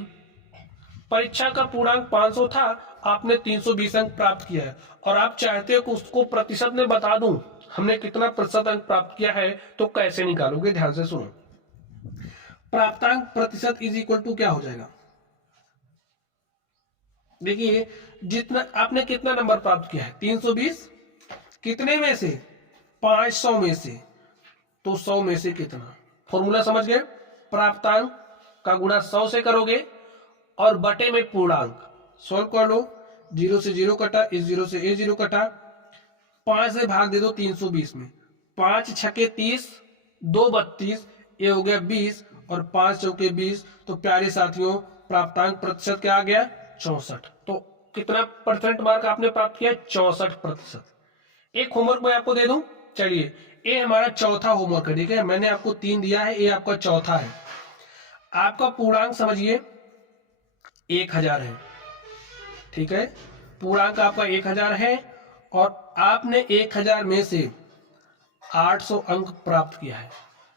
परीक्षा का पूर्णांक 500 था, आपने 320 अंक प्राप्त किया है और आप चाहते हो कि उसको प्रतिशत में बता दूं हमने कितना प्रतिशत अंक प्राप्त किया है, तो कैसे निकालोगे, ध्यान से सुनो। प्राप्तांक प्रतिशत इज इक्वल टू क्या हो जाएगा, देखिए जितना आपने कितना नंबर प्राप्त किया है 320, कितने में से 500 में से, तो 100 में से कितना, फॉर्मूला समझ गए, प्राप्तांक का गुणा 100 से करोगे और बटे में पूर्णांक, सॉल्व कर लो, 0 से 0 कटा, इस 0 से ए 0 कटा, 5 से भाग दे दो 320 में, 5 छके 30, 2 32, ये हो गया 20 और 5 चौके 20, तो प्यारे साथियों प्राप्तांक प्रतिशत क्या आ गया, 64। तो कितना परसेंट मार्क आपने प्राप्त किया, 64%। एक होमवर्क मैं आपको दे दूं, चलिए ये हमारा चौथा होमवर्क है, ठीक है, मैंने आपको 3 दिया है, ये आपका चौथा है। आपका पूर्णांक समझिए 1000 है, ठीक है, पूर्णांक आपका 1000 है और आपने 1000 में से 800 अंक प्राप्त किया है,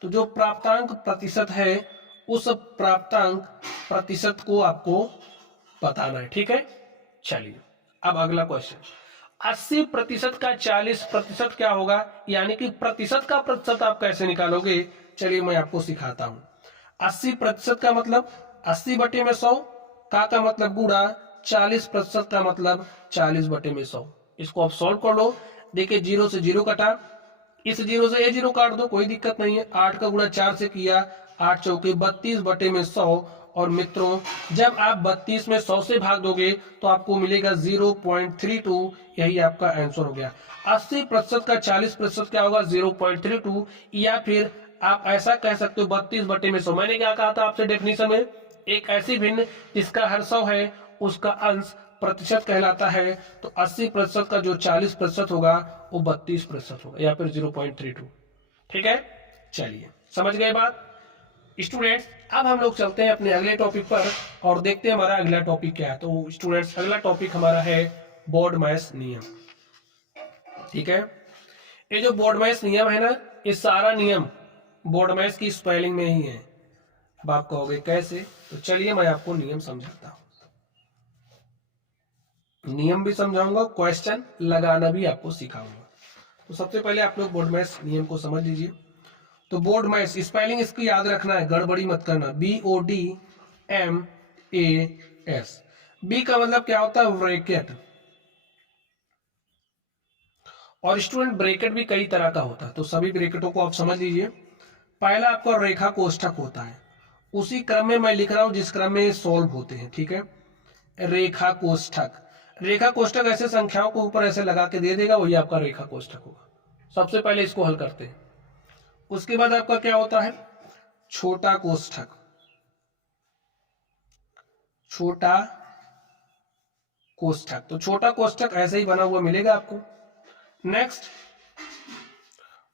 तो जो प्राप्तांक प्रतिशत है उस प्राप्तांक प्रतिशत को आपको बताना है। ठीक है, चलिए अब अगला क्वेश्चन, 80% का 40% क्या होगा, यानी कि प्रतिशत का प्रतिशत आप कैसे निकालोगे, चलिए मैं आपको सिखाता हूं। 80% का मतलब 80/100, का मतलब गुणा, 40% का मतलब 40/100, इसको आप सॉल्व कर लो। देखिए 0 से 0 कटा, इस 0 से ये 0 काट दो, कोई दिक्कत नहीं है, 8 का गुणा 4 से किया, 8 चौके 32/100, और मित्रों जब आप 32 में 100 से भाग दोगे तो आपको मिलेगा 0.32, यही आपका आंसर हो गया। 80% का 40% क्या होगा, 0.32, या फिर आप ऐसा कह सकते हो 32/100। मैंने क्या कहा था आपसे डेफिनेशन में, एक ऐसी भिन्न जिसका हर 100 है उसका अंश प्रतिशत कहलाता है, तो 80% का जो 40% होगा वो 32% होगा, या फिर 0.32। ठीक है, चलिए समझ गए बात स्टूडेंट्स। अब हम लोग चलते हैं अपने अगले टॉपिक पर और देखते हैं हमारा अगला टॉपिक क्या है। तो स्टूडेंट्स अगला टॉपिक हमारा है बोर्डमैस नियम। ठीक है, ये जो बोर्डमैस नियम है ना, ये सारा नियम बोर्डमैस की स्पेलिंग में ही है। अब आप कहोगे कैसे, तो चलिए मैं आपको नियम समझाता हूं, नियम भी समझाऊंगा, क्वेश्चन लगाना भी आपको सिखाऊंगा। तो सबसे पहले आप लोग बोर्डमैस नियम को समझ लीजिए। तो बोर्डमैस स्पेलिंग इसकी याद रखना है, गड़बड़ी मत करना, BODMAS। बी का मतलब क्या होता है, ब्रैकेट, और स्टूडेंट ब्रैकेट भी कई तरह का होता है, तो सभी ब्रैकेटों को आप समझ लीजिए। पहला आपका रेखा कोष्ठक होता है, उसी क्रम में मैं लिख रहा हूं जिस क्रम में सॉल्व होते हैं। ठीक है, रेखा कोष्ठक, रेखा कोष्ठक ऐसे संख्याओं को ऊपर ऐसे लगा के दे देगा, वही आपका रेखा कोष्ठक होगा। सबसे पहले इसको हल करते हैं। उसके बाद आपका क्या होता है, छोटा कोष्ठक, छोटा कोष्ठक, तो छोटा कोष्ठक ऐसे ही बना हुआ मिलेगा आपको। नेक्स्ट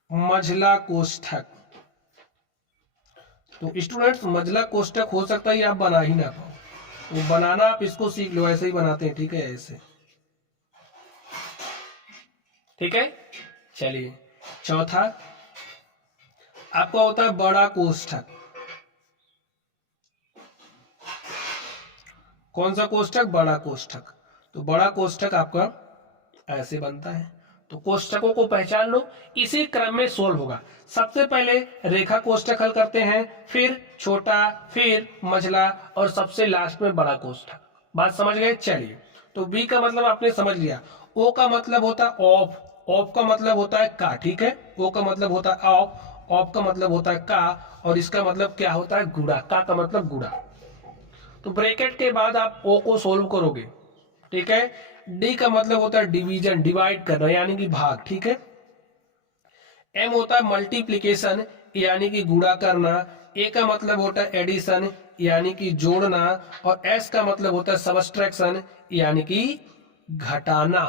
मझला कोष्ठक, तो स्टूडेंट्स मझला कोष्ठक हो सकता है आप बना ही ना पाओ, वो बनाना आप इसको सीख लो, ऐसे ही बनाते हैं। ठीक है, ऐसे, ठीक है, चलिए चौथा आपका होता है बड़ा कोष्ठक। कौन सा कोष्ठक? बड़ा कोष्ठक। तो बड़ा कोष्ठक आपका ऐसे बनता है। तो कोष्ठकों को पहचान लो, इसी क्रम में सोल्व होगा। सबसे पहले रेखा कोष्ठक हल करते हैं, फिर छोटा, फिर मझला और सबसे लास्ट में बड़ा कोष्ठक। बात समझ गए? चलिए, तो बी का मतलब आपने समझ लिया। ओ का मतलब होता है ऑफ, ऑफ का मतलब होता है का, ठीक है। ओ का मतलब होता है ऑफ, ऑफ का मतलब होता है का, और इसका मतलब क्या होता है? गुणा। का मतलब गुणा। तो ब्रैकेट के बाद आप ओ को सोल्व करोगे, ठीक है। डी का मतलब होता है डिवीजन, डिवाइड करना यानी कि भाग, ठीक है। एम होता है मल्टीप्लीकेशन यानी कि गुणा करना। ए का मतलब होता है एडिशन यानी कि जोड़ना, और एस का मतलब होता है सबट्रैक्शन यानी कि घटाना।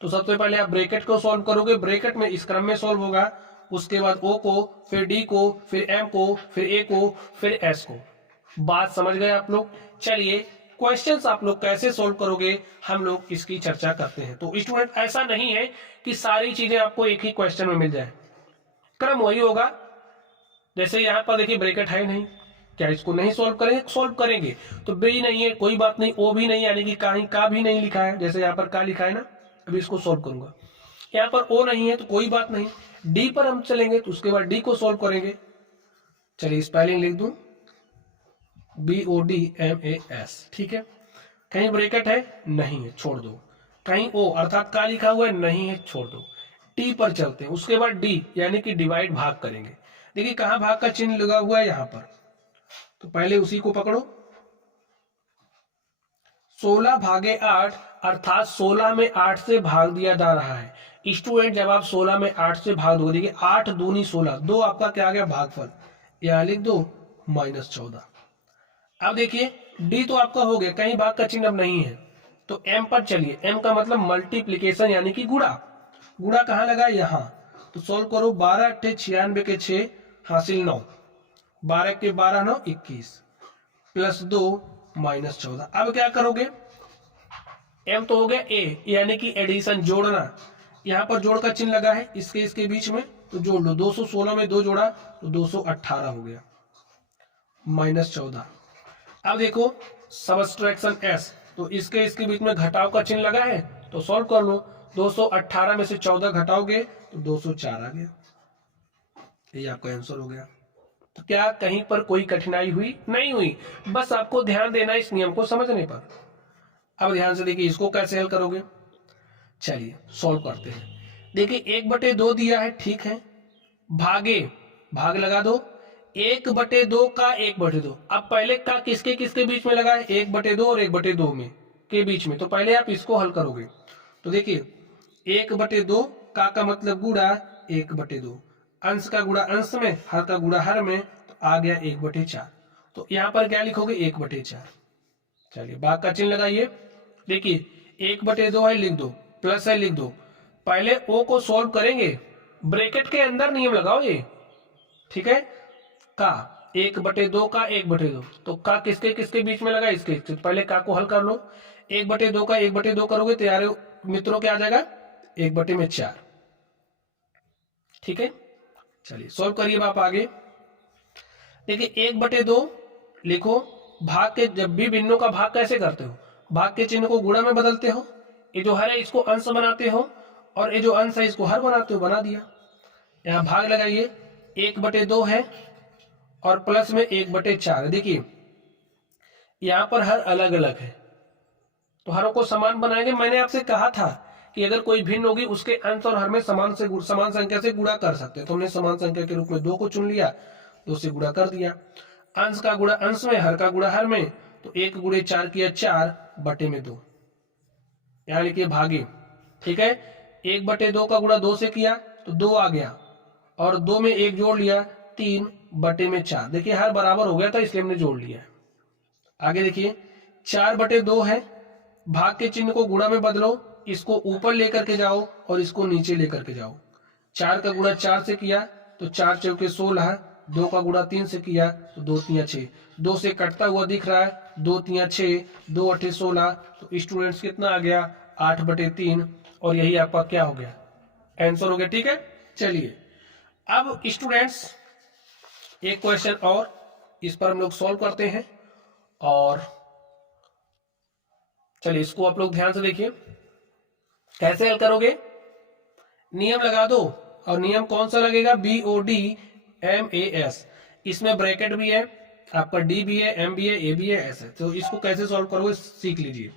तो सबसे पहले आप ब्रैकेट को सॉल्व करोगे, ब्रैकेट में इस क्रम में सॉल्व होगा, उसके बाद ओ को, फिर डी को, फिर एम को, फिर ए को, फिर एस को। बात समझ गए आप लोग? चलिए, क्वेश्चंस आप लोग कैसे सोल्व करोगे हम लोग इसकी चर्चा करते हैं। तो स्टूडेंट, ऐसा नहीं है कि सारी चीजें आपको एक ही क्वेश्चन में मिल जाए, क्रम वही होगा। जैसे यहाँ पर देखिए ब्रैकेट है नहीं, क्या इसको नहीं सोल्व करेंगे? सोल्व करेंगे। तो बी नहीं है, कोई बात नहीं, ओ भी नहीं यानी कि कहीं का भी नहीं लिखा है, जैसे यहाँ पर का लिखा है ना, अभी इसको सोल्व करूंगा। यहाँ पर ओ नहीं है तो कोई बात नहीं, डी पर हम चलेंगे तो उसके बाद डी को सोल्व करेंगे। चलिए स्पेलिंग लिख दूं, BODMAS, ठीक है। कहीं ब्रैकेट है? नहीं है, छोड़ दो। कहीं ओ अर्थात का लिखा हुआ है? नहीं है, छोड़ दो। टी पर चलते हैं, उसके बाद डी यानी कि डिवाइड, भाग करेंगे। देखिए कहां भाग का चिन्ह लगा हुआ है? यहां पर। तो पहले उसी को पकड़ो। 16 भागे 8 अर्थात 16 में 8 से भाग दिया जा रहा है। स्टूडेंट, जब आप 16 में 8 से भाग दोगे, देखिए 8 दूनी 16, दो आपका क्या आ गया? भागफल। यहां लिख दो -14। अब देखिए डी तो आपका हो गया, कहीं भाग का चिन्ह अब नहीं है। तो एम पर चलिए, एम का मतलब मल्टीप्लीकेशन यानी कि गुणा। गुणा कहाँ लगा? यहाँ। तो सोल्व करो, 12 अट्ठे 96 के 6 हासिल 9, 12 के 12 9 21 प्लस 2 -14। अब क्या करोगे? एम तो हो गया ए यानी कि एडिशन, जोड़ना। यहाँ पर जोड़ का चिन्ह लगा है इसके बीच में, तो जोड़ लो। 216 में 2 जोड़ा तो 218 हो गया, -14। अब देखो सबट्रैक्शन एस, तो इसके बीच में घटाव का चिन्ह लगा है, तो सॉल्व कर लो। 218 में से 14 घटाओगे तो 204 आ गया, ये आपका आंसर हो गया। तो क्या कहीं पर कोई कठिनाई हुई? नहीं हुई, बस आपको ध्यान देना इस नियम को समझने पर। अब ध्यान से देखिए इसको कैसे हल करोगे। चलिए सॉल्व करते हैं। देखिए 1/2 दिया है, ठीक है। भागे, भाग लगा दो, 1/2 का 1/2। अब पहले का किसके किसके बीच में लगा है? 1/2 और 1/2 में के बीच में। तो पहले आप इसको हल करोगे। तो देखिए 1/2 का मतलब गुणा 1/2, अंश का गुणा अंश में, हर का गुणा हर में, तो आ गया 1/4। तो यहाँ पर क्या लिखोगे? 1/4। चलिए भाग का चिन्ह लगाइए। देखिए 1/2 है, लिख दो, प्लस है, लिख दो। पहले ओ को सॉल्व करेंगे, ब्रैकेट के अंदर नियम लगाओ ये, ठीक है। का 1/2 का 1/2, तो का किसके किसके बीच में लगा? इसके। तो पहले का को हल कर लो। 1/2 का 1/2 करोगे तो यार मित्रों क्या आ जाएगा? 1/4, ठीक है। चलिए सॉल्व करिए आप आगे। देखिए 1/2 लिखो, भाग के जब भी भिन्नों का भाग कैसे करते हो? भाग के चिन्ह को गुणा में बदलते हो, ये जो हर है इसको अंश बनाते हो, और ये जो अंश है इसको हर बनाते हो, बना दिया। यहाँ भाग लगाइए, 1/2 है और प्लस में 1/4। देखिए यहाँ पर हर अलग अलग है, तो हरों को समान बनाएंगे। मैंने आपसे कहा था कि अगर कोई भिन्न होगी उसके अंश और हर में समान संख्या से गुणा कर सकते हैं। तो हमने समान संख्या के रूप में 2 को चुन लिया, 2 से गुणा कर दिया। अंश का गुणा अंश में, हर का गुणा हर में, तो 1 × 4 किया 4/2, यहाँ लिखिए भागे, ठीक है। 1/2 का गुणा 2 से किया तो 2 आ गया, और 2 में 1 जोड़ लिया, 3/4। देखिए हर बराबर हो गया था इसलिए हमने जोड़ लिया। आगे देखिए 4/2 है, भाग के चिन्ह को गुणा में बदलो, इसको ऊपर लेकर के जाओ और इसको नीचे लेकर के जाओ। 4 का गुणा 4 से किया तो 4 चौके 16, 2 का गुणा 3 से किया तो 2 3 6, 2 से कटता हुआ दिख रहा है, 2 3 6, 2 8 16। तो स्टूडेंट्स कितना आ गया? 8/3, और यही आपका क्या हो गया? आंसर हो गया, ठीक है। चलिए अब स्टूडेंट्स एक क्वेश्चन और इस पर हम लोग सॉल्व करते हैं, और चलिए इसको आप लोग ध्यान से देखिए कैसे हल करोगे। नियम लगा दो, और नियम कौन सा लगेगा, BODMAS। इसमें ब्रैकेट भी है, आपका D भी है, M भी है, A भी है, S है। तो इसको कैसे सॉल्व करोगे सीख लीजिए।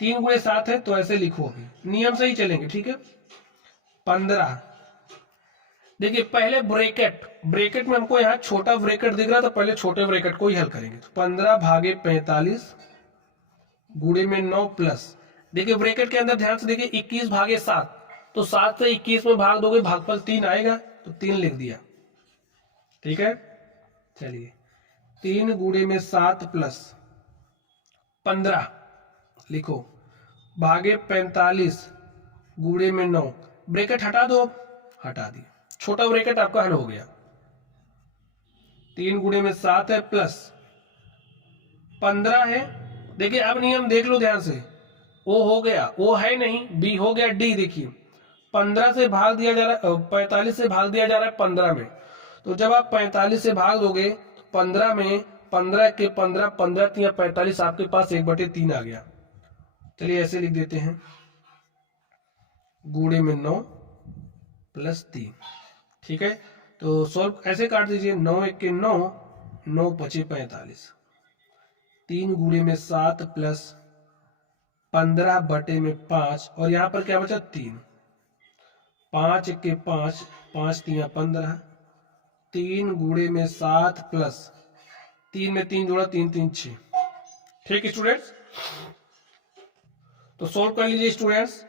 3 गुणे 7 है तो ऐसे लिखो, अभी नियम से ही चलेंगे, ठीक है। 15, देखिए पहले ब्रैकेट में हमको यहाँ छोटा ब्रैकेट दिख रहा था, पहले छोटे ब्रैकेट को ही हल करेंगे। तो 15 भागे 45 गुणे में 9 प्लस, देखिए ब्रैकेट के अंदर ध्यान से देखिए 21 भागे 7, तो 7 से 21 में भाग दोगे, भागफल 3 आएगा, तो 3 लिख दिया, ठीक है। चलिए 3 गुणे में 7 प्लस 15 लिखो, भागे 45 गुणे में 9, ब्रैकेट हटा दो, हटा दिया, छोटा ब्रैकेट आपका हल हो गया। 3 गुणे में 7 है प्लस 15 है। देखिए अब नियम देख लो ध्यान से, ओ हो गया, ओ है नहीं, बी हो गया, डी देखिए 15 से भाग दिया जा रहा है, 45 से भाग दिया जा रहा है 15 में, तो जब आप 45 से भाग दोगे तो 15 में 15 के 15, 15 3 45, आपके पास 1/3 आ गया। चलिए ऐसे लिख देते हैं, गुणे में 9 प्लस 3, ठीक है। तो सॉल्व ऐसे काट दीजिए, 9 1 के 9, 9 5 45, 3 गुणे में 7 प्लस 15/5, और यहां पर क्या बचा 3, 5 1 के 5, 5 3 15, 3 गुणे में 7 प्लस 3 में 3 जोड़ा 3 3 6, ठीक स्टूडेंट्स। तो सॉल्व कर लीजिए स्टूडेंट्स।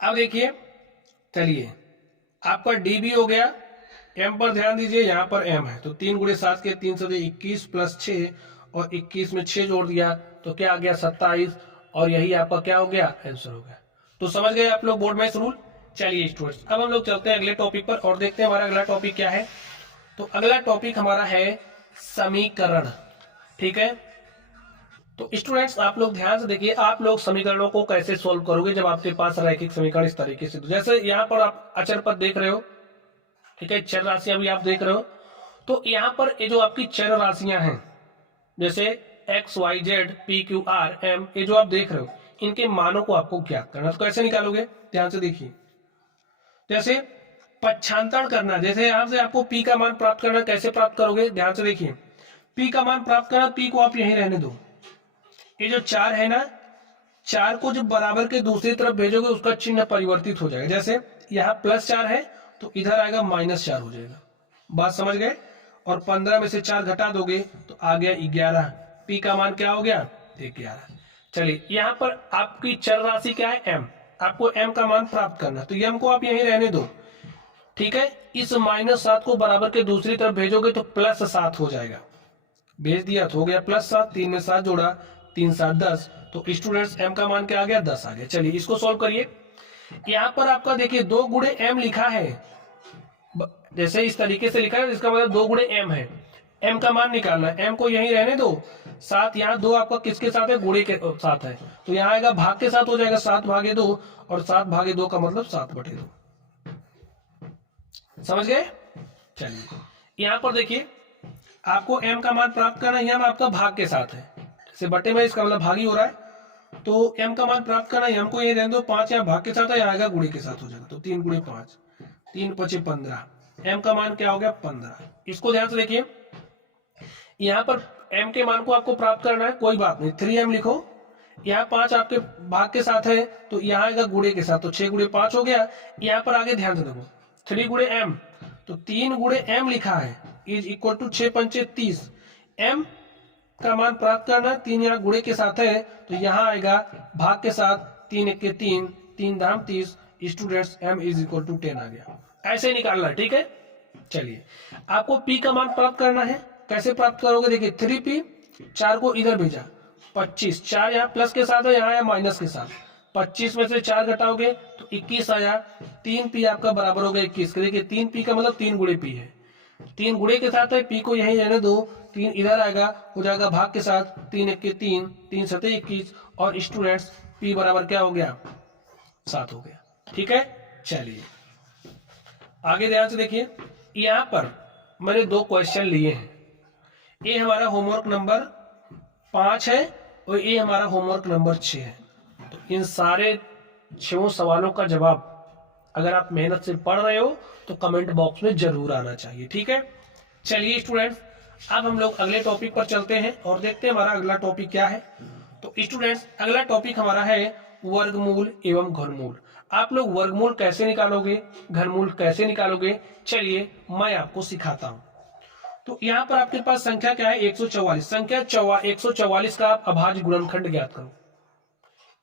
अब देखिए चलिए आपका डी भी हो गया, एम पर ध्यान दीजिए, यहां पर एम है, तो 3 गुणे 7 के 3 से 21 प्लस 6, और 21 में 6 जोड़ दिया तो क्या आ गया 27, और यही आपका क्या हो गया आंसर हो गया। तो समझ गए आप लोग बोर्ड में इस रूल। चलिए स्टूडेंट्स अब हम लोग चलते हैं अगले टॉपिक पर और देखते हैं हमारा अगला टॉपिक क्या है। तो अगला टॉपिक हमारा है समीकरण, ठीक है। तो स्टूडेंट्स आप लोग ध्यान से देखिए, आप लोग समीकरणों को कैसे सोल्व करोगे जब आपके पास रैखिक समीकरण इस तरीके से, तो जैसे यहाँ पर आप अचर पद देख रहे हो, ठीक है, चर राशियां भी आप देख रहे हो, तो यहाँ पर ये जो आपकी चर राशियां हैं जैसे x y z p q r m, ये जो आप देख रहे हो, इनके मानों को आपको ज्ञात करना। तो कैसे निकालोगे ध्यान से देखिए, जैसे पक्षांतरण करना, जैसे यहां से आपको p का मान प्राप्त करना, कैसे प्राप्त करोगे ध्यान से देखिए, p का मान प्राप्त करना, p को आप यहीं रहने दो, ये जो 4 है ना, 4 को जब बराबर के दूसरी तरफ भेजोगे उसका चिन्ह परिवर्तित हो जाएगा, जैसे यहाँ +4 है तो इधर आएगा -4 हो जाएगा, बात समझ गए। और 15 में से 4 घटा दोगे तो आ गया 11, p का मान क्या हो गया 11। चलिए यहाँ पर आपकी चर राशि क्या है m, आपको m का मान प्राप्त करना, तो m को आप यहीं रहने दो, ठीक है। इस -7 को बराबर के दूसरी तरफ भेजोगे तो +7 हो जाएगा, भेज दिया तो हो गया +7, 3 में 7 जोड़ा 3 7 10, तो स्टूडेंट्स m का मान क्या आ गया 10 आ गया। चलिए इसको सॉल्व करिए। यहाँ पर आपका देखिए 2 गुणे m लिखा है, जैसे इस तरीके से लिखा है, इसका मतलब 2 गुणे m है, m का मान निकालना है, m को यहीं रहने दो, 7 यहाँ 2 आपका किसके साथ है गुणे के साथ है, तो यहाँ आएगा भाग के साथ हो जाएगा 7 भागे 2, और 7 भागे 2 का मतलब 7/2, समझ गए। चलिए यहाँ पर देखिए आपको m का मान प्राप्त करना है, m आपका भाग के साथ है, जैसे बटे में इसका मतलब भागी हो रहा है, तो m का मान प्राप्त करना है, m को ये रहने दो, 5 यहाँ भाग के साथ है, यहाँ आएगा गुणे के साथ हो जाएगा, तो 3 गुणे 5, 3 5 15, m का मान क्या हो गया 15। इसको ध्यान से देखिए, यहाँ पर m के मान को आपको प्राप्त करना है, कोई बात नहीं 3m लिखो, यहाँ 5 आपके भाग के साथ है तो यहाँ आएगा गुणे के साथ, तो 6 गुणे 5 हो गया। यहाँ पर आगे ध्यान से देखो 3 गुणे m, तो 3 गुणे m लिखा है इज इक्वल टू 6 पंचे 30, m का मान प्राप्त करना, 3 यहाँ गुणे के साथ है तो यहाँ आएगा भाग के साथ, 3 1 के 3, 3 धाम 30, students m is equal to 10 आ गया, ऐसे निकालना, ठीक है। चलिए आपको p का मान प्राप्त करना है, कैसे प्राप्त करोगे देखिए 3p, 4 को इधर भेजा 25, 4 यहाँ प्लस के साथ है, यहाँ आया माइनस के साथ, 25 में से 4 घटाओगे तो 21 आया, 3p आपका बराबर हो गया 21, देखिए 3p का मतलब 3 गुणे p है, 3 गुणे के साथ है, p को यहीं रहने दो, 3 इधर आएगा हो जाएगा भाग के साथ, 3 1 के 3, 3 7 21, और स्टूडेंट्स p बराबर क्या हो गया 7 हो गया, ठीक है। चलिए आगे ध्यान से देखिए, यहाँ पर मैंने 2 क्वेश्चन लिए हैं। ये हमारा होमवर्क नंबर 5 है और ये हमारा होमवर्क नंबर 6 है। तो इन सारे 6 सवालों का जवाब अगर आप मेहनत से पढ़ रहे हो तो कमेंट बॉक्स में जरूर आना चाहिए, ठीक है। चलिए स्टूडेंट्स, अब हम लोग अगले टॉपिक पर चलते हैं और देखते हैं हमारा अगला टॉपिक क्या है। तो स्टूडेंट्स, अगला टॉपिक हमारा है वर्गमूल एवं घनमूल। आप लोग वर्गमूल कैसे निकालोगे, घनमूल कैसे निकालोगे, चलिए मैं आपको सिखाता हूं। तो यहाँ पर आपके पास संख्या क्या है, 144। संख्या 144 का आप अभाज्य गुणनखंड ज्ञात करो।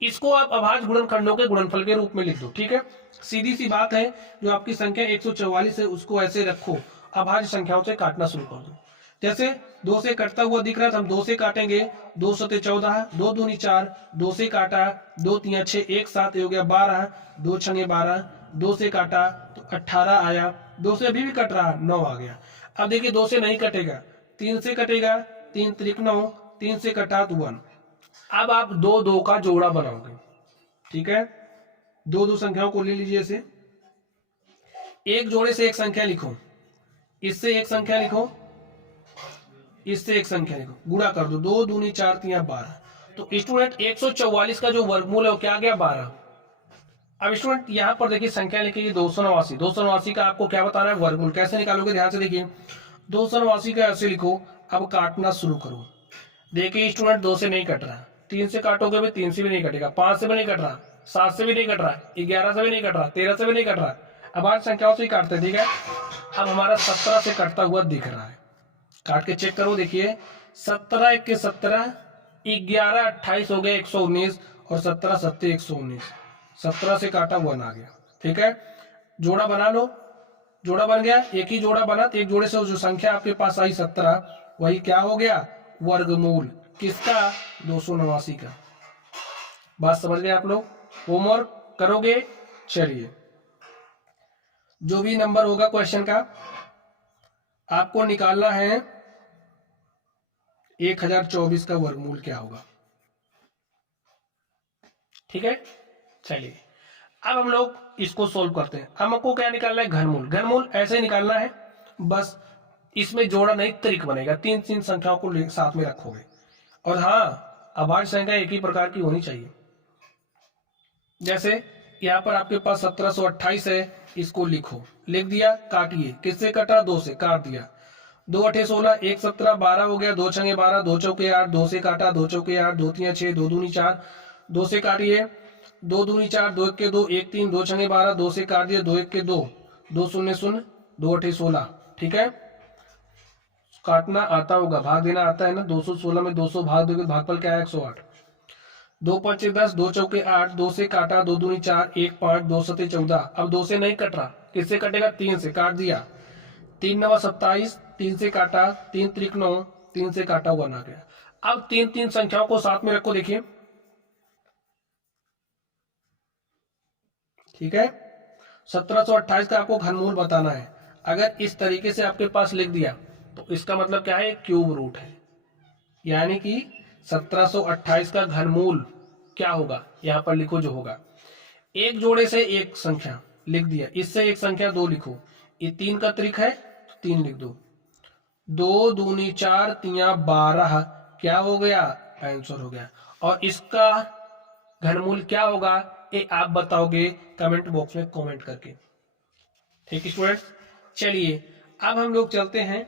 इसको आप अभाज्य गुणनखंडों के गुणनफल के रूप में लिख दो, ठीक है। सीधी सी बात है, जो आपकी संख्या 144 है उसको ऐसे रखो, अभाज्य संख्याओं से काटना शुरू कर दो। जैसे 2 से कटता हुआ दिख रहा है तो हम 2 से काटेंगे, 2 सते 14, 2 दूनी 4, 2 से काटा, 2 तिया 6, 1 7 हो गया 12, 2 छंगे 12, 2 से काटा तो 18 आया, 2 से अभी भी कट रहा 9 आ गया। अब देखिए 2 से नहीं कटेगा, 3 से कटेगा, 3 त्रिक 9, 3 से कटा तो 1। अब आप 2 2 का जोड़ा बनाओगे, ठीक है। 2 2 संख्याओं को ले लीजिए ऐसे, एक जोड़े से एक संख्या लिखो, इससे एक संख्या लिखो, इससे एक संख्या लिखो, गुणा कर दो, 2 दूनी 4 तिया 12। तो स्टूडेंट 144 का जो वर्गमूल है वो क्या आ गया, 12। अब स्टूडेंट यहाँ पर देखिए संख्या लिखिए 289। 289 का आपको क्या बताना है, वर्गमूल। कैसे निकालोगे, ध्यान से देखिए, 289 का ऐसे लिखो। अब काटना शुरू करो। देखिए स्टूडेंट 2 से नहीं कट रहा, 3 से काटोगे भी 3 से भी नहीं कटेगा, 5 से भी नहीं कट रहा, 7 से भी नहीं कट रहा, 11 से भी नहीं कट रहा, 13 से भी नहीं कट रहा। अब आज संख्याओं से ही काटते हैं, ठीक है। अब हमारा 17 से कटता हुआ दिख रहा है, काट के चेक करो। देखिए 17 1 के 17, 11 28 हो गया 119 और 17 7 119। 17 से काटा 1 आ गया, ठीक है। जोड़ा बना लो, जोड़ा बन गया, एक ही जोड़ा बना तो एक जोड़े से जो संख्या आपके पास आई 17, वही क्या हो गया, वर्गमूल। किसका, 289 का। बात समझ गए आप लोग। होमवर्क करोगे, चलिए जो भी नंबर होगा क्वेश्चन का आपको निकालना है 1024 का वर्गमूल क्या होगा, ठीक है। चलिए अब हम लोग इसको सोल्व करते हैं। हमको क्या निकालना है, घनमूल। घनमूल ऐसे निकालना है, बस इसमें जोड़ा नहीं त्रिक बनेगा, 3 3 संख्याओं को साथ में रखोगे। और हाँ, अभाज्य संख्या एक ही प्रकार की होनी चाहिए। जैसे यहाँ पर आपके पास 1728 है, इसको लिखो, लिख दिया, काटिए। किससे कटा, 2 से, काट दिया। 2 8 16, 1 17 12 हो गया, 2 छंगे 12, 2 चौके 8, 2 से काटा, 2 चौके 8, 2 तिया 6, 2 दूनी 4, 2 से काटिए, 2 दूनी 4, 2 1 के 2, 1 3, 2 छंगे 12, 2 से काट दिया, 2 1 के 2, 2 0 0, 2 8 16, ठीक है। काटना आता होगा, भाग देना आता है ना। 216 में 200 भाग दोगे, भागफल क्या है, 108। 2 5 10, 2 चौके 8, 2 से काटा, 2 दूनी 4, 1 5, 2 7 14। अब 2 से नहीं कट रहा, किससे कटेगा, 3 से, काट दिया। 3 9 27, 3 से काटा, 3 त्रिक 9, 3 से काटा 1 आ गया। अब 3 3 संख्याओं को साथ में रखो, देखिए, ठीक है। 1728 का आपको घनमूल बताना है। अगर इस तरीके से आपके पास लिख दिया तो इसका मतलब क्या है, क्यूब रूट है। यानी कि 1728 का घनमूल क्या होगा, यहां पर लिखो जो होगा। एक जोड़े से एक संख्या लिख दिया, इससे एक संख्या 2 लिखो, ये 3 का त्रिक है तो 3 लिख दो। 2 दूनी 4 तिया 12, क्या हो गया, आंसर हो गया। और इसका घनमूल क्या होगा, ये आप बताओगे कमेंट बॉक्स में कमेंट करके, ठीक है स्टूडेंट्स। चलिए अब हम लोग चलते हैं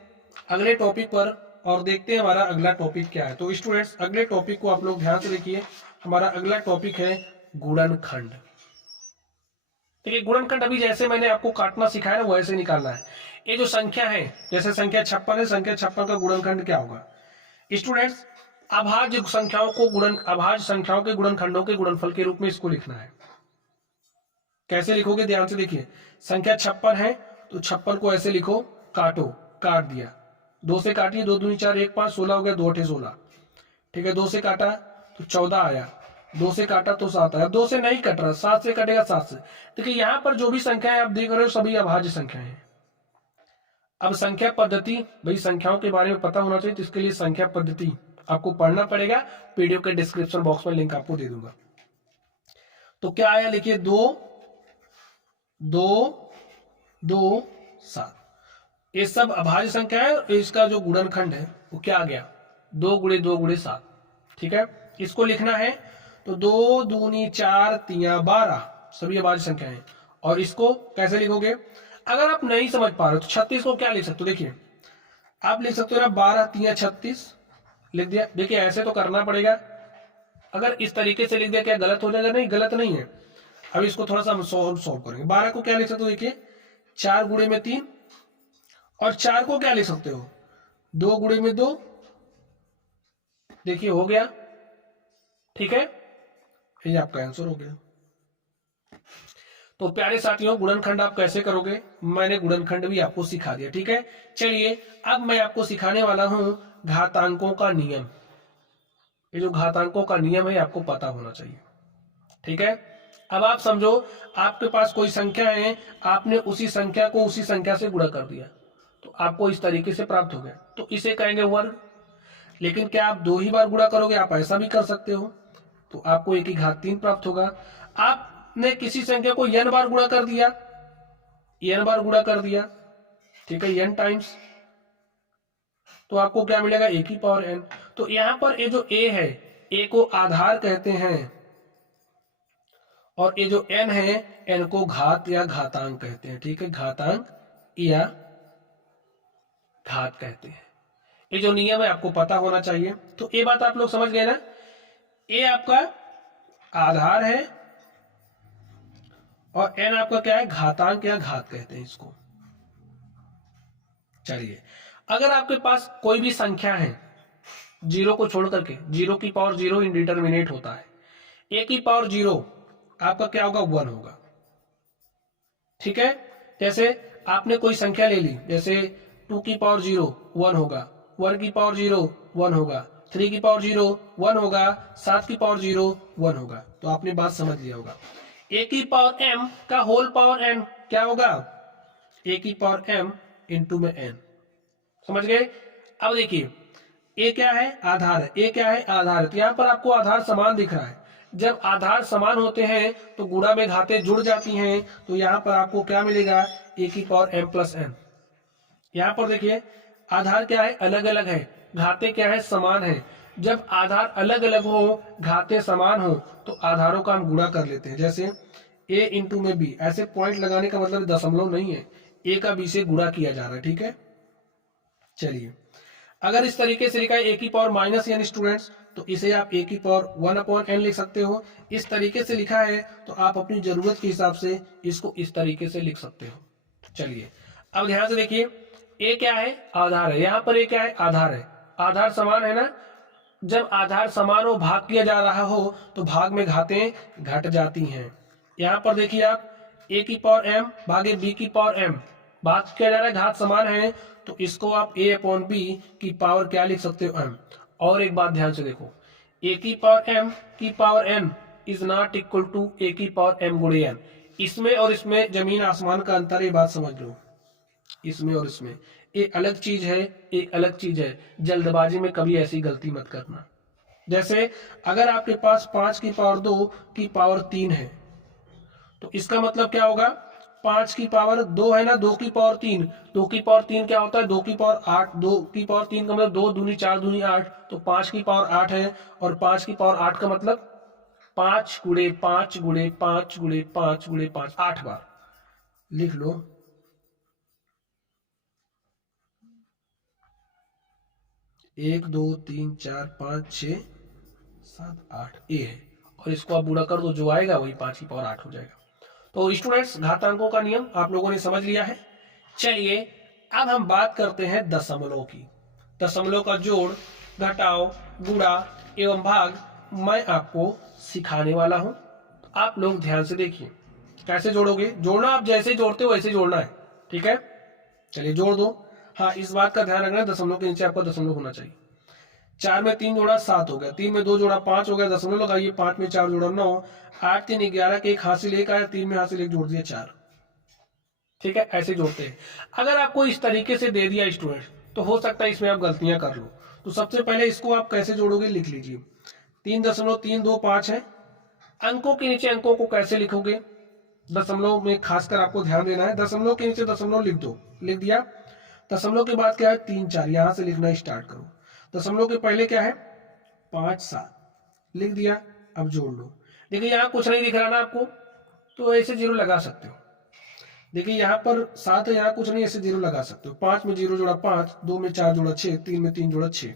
अगले टॉपिक पर और देखते हैं हमारा अगला टॉपिक क्या है। तो स्टूडेंट्स अगले टॉपिक को आप लोग ध्यान से देखिए। हमारा अगला टॉपिक है गुणनखंड। देखिए गुणनखंड अभी जैसे मैंने आपको काटना सिखाया ना, वैसे निकालना है। ये जो संख्या है, जैसे संख्या 56 है, संख्या 56 का गुणनखंड क्या होगा स्टूडेंट्स, अभाज्य संख्याओं को अभाज्य संख्याओं के गुणनखंडों के गुणनफल के रूप में इसको लिखना है। कैसे लिखोगे, ध्यान से देखिए। संख्या 56 है तो 56 को ऐसे लिखो, काटो, काट दिया, 2 से काटिए, 2 दूनी 4, 1 5, 16 हो गया, 2 8 16, ठीक है। 2 से काटा तो 14 आया, 2 से काटा तो 7 आया। 2 से नहीं कट रहा, 7 से कटेगा, 7 से। देखिए यहाँ पर जो भी संख्याएं आप देख रहे हो सभी अभाज्य संख्याएं हैं। अब संख्या पद्धति, भाई संख्याओं के बारे में पता होना चाहिए, तो इसके लिए संख्या पद्धति आपको पढ़ना पड़ेगा। वीडियो के डिस्क्रिप्शन बॉक्स में लिंक आपको दे दूंगा। तो क्या आया, लिखिए 2 2 2 7। ये सब अभाज्य संख्या है और इसका जो गुणनखंड है वो क्या आ गया 2 गुणे 2 गुणे 7। ठीक है, इसको लिखना है तो 2 दूनी 4 तिया 12 सभी अभाज्य संख्या है। और इसको कैसे लिखोगे, अगर आप नहीं समझ पा रहे हो तो 36 को क्या लिख सकते हो, देखिए आप लिख सकते हो ना 12 तिया 36 लिख दिया। देखिए ऐसे तो करना पड़ेगा, अगर इस तरीके से लिख दिया क्या गलत हो जाएगा, नहीं गलत नहीं है। अब इसको थोड़ा सा हम सॉल्व करेंगे। 12 को क्या लिख सकते हो, देखिए 4 गुणे में 3 और 4 को क्या लिख सकते हो 2 गुणे में 2, देखिए हो गया। ठीक है, ये आपका आंसर हो गया। तो प्यारे साथियों गुणनखंड आप कैसे करोगे, मैंने गुणनखंड भी आपको सिखा दिया। ठीक है, चलिए अब मैं आपको सिखाने वाला हूं घातांकों का नियम। ये जो घातांकों का नियम है आपको पता होना चाहिए। ठीक है, अब आप समझो आपके पास कोई संख्या है, आपने उसी संख्या को उसी संख्या से गुणा कर दिया तो आपको इस तरीके से प्राप्त हो गया, तो इसे कहेंगे वर्ग। लेकिन क्या आप 2 ही बार गुणा करोगे, आप ऐसा भी कर सकते हो, तो आपको 1 की घात 3 प्राप्त होगा। आपने किसी संख्या को n बार गुणा कर दिया, n बार गुणा कर दिया, ठीक है n टाइम्स, तो आपको क्या मिलेगा 1 की पावर n। तो यहां पर ये जो a है, a को आधार कहते हैं और ये जो n है n को घात या घातांक कहते हैं। ठीक है, घातांक या घात कहते हैं। ये जो नियम है आपको पता होना चाहिए। तो ये बात आप लोग समझ गए ना, ये आपका आधार है और n आपका क्या है घातांक या घात कहते हैं इसको। चलिए अगर आपके पास कोई भी संख्या है जीरो को छोड़ करके, 0 की पावर 0 इंडिटरमिनेट होता है, a की पावर 0 आपका क्या होगा 1 होगा। ठीक है, जैसे आपने कोई संख्या ले ली, जैसे 2 की पावर 0 1 होगा, 1 की पावर 0 1 होगा, 3 की पावर 0 1 होगा, 7 की पावर 0 1 होगा। तो आपने बात समझ लिया होगा। a की पावर m का होल पावर n क्या होगा, a की पावर m इंटू में n। समझ गए। अब देखिए a क्या है आधार है, a क्या है आधार है, तो यहां पर आपको आधार समान दिख रहा है। जब आधार समान होते हैं तो गुणा में घातें जुड़ जाती हैं, तो यहां पर आपको क्या मिलेगा a की पावर m प्लस n। यहां पर देखिए आधार क्या है अलग अलग है, घातें क्या है समान है। जब आधार अलग अलग हो घातें समान हो तो आधारों का हम गुणा कर लेते हैं। जैसे a इंटू में b, ऐसे पॉइंट लगाने का मतलब दशमलव नहीं है, a का b से गुणा किया जा रहा है। ठीक है, चलिए अगर इस तरीके से लिखा है a की पावर माइनस n स्टूडेंट्स, तो इसे आप a की पावर 1 अपॉन n लिख सकते हो। इस तरीके से लिखा है तो आप अपनी जरूरत के हिसाब से इसको इस तरीके से लिख सकते हो। चलिए अब ध्यान से देखिए a क्या है आधार है, यहाँ पर a क्या है आधार है, आधार समान है ना। जब आधार समान हो भाग किया जा रहा हो तो भाग में घातें घट जाती हैं। यहाँ पर देखिए आप a की पावर m भागे b की पावर m, भाग किया जा रहा है घात समान है, तो इसको आप a अपॉन b की पावर क्या लिख सकते हो m। और एक बात ध्यान से देखो, a की पावर m की power n is not equal to a की पावर m गुणे n। इसमें और इसमें जमीन आसमान का अंतर, ये बात समझ लो। इसमें और इसमें एक अलग चीज है, एक अलग चीज है। जल्दबाजी में कभी ऐसी गलती मत करना। जैसे अगर आपके पास 5 की पावर 2 की पावर 3 है, तो इसका मतलब क्या होगा 5 की पावर 2 है ना, 2 की पावर 3, 2 की पावर 3 क्या होता है 2 की पावर 8, 2 की पावर 3 का मतलब 2 दूनी 4 दूनी 8, तो 5 की पावर 8 है। और 5 की पावर 8 का मतलब 5 गुणे 5 गुणे 5 गुणे 5 गुणे 5, 8 बार लिख लो। एक दो तीन चार 5 6 7 8 ए है, और इसको आप बुरा कर दो, जो आएगा वही 5 की पावर 8 हो जाएगा। तो स्टूडेंट्स घातांकों का नियम आप लोगों ने समझ लिया है। चलिए अब हम बात करते हैं दशमलव की। दशमलव का जोड़ घटाव गुणा एवं भाग मैं आपको सिखाने वाला हूं। आप लोग ध्यान से देखिए कैसे जोड़ोगे। जोड़ना आप जैसे जोड़ते हो वैसे जोड़ना है। ठीक है, चलिए जोड़ दो। हाँ इस बात का ध्यान रखना दशमलव के नीचे आपका दशमलव होना चाहिए। 4 में 3 जोड़ा 7 हो गया, 3 में 2 जोड़ा 5 हो गया, दशमलव लगाइए, 5 में 4 जोड़ा 9, 8 3 11 के 1 हासिल 1 आया, 3 में हासिल 1 जोड़ दिया 4। ठीक है, ऐसे जोड़ते हैं। अगर आपको इस तरीके से दे दिया स्टूडेंट तो हो सकता है इसमें आप गलतियां कर लो। तो सबसे पहले इसको आप कैसे जोड़ोगे लिख लीजिए। 3.325 है। अंकों के नीचे अंकों को कैसे लिखोगे, दशमलव में खासकर आपको ध्यान देना है। दशमलव के नीचे दशमलव लिख दो, लिख दिया। दशमलव के बाद क्या है 3 4, यहां से लिखना स्टार्ट करो। दशमलव के पहले क्या है 5 7, लिख दिया। अब जोड़ लो। देखिए यहाँ कुछ नहीं दिख रहा ना आपको, तो ऐसे जीरो लगा सकते हो। देखिए यहाँ पर 7 है, यहाँ कुछ नहीं, ऐसे जीरो लगा सकते हो। 5 में 0 जोड़ा 5, 2 में 4 जोड़ा 6, 3 में 3 जोड़ा 6,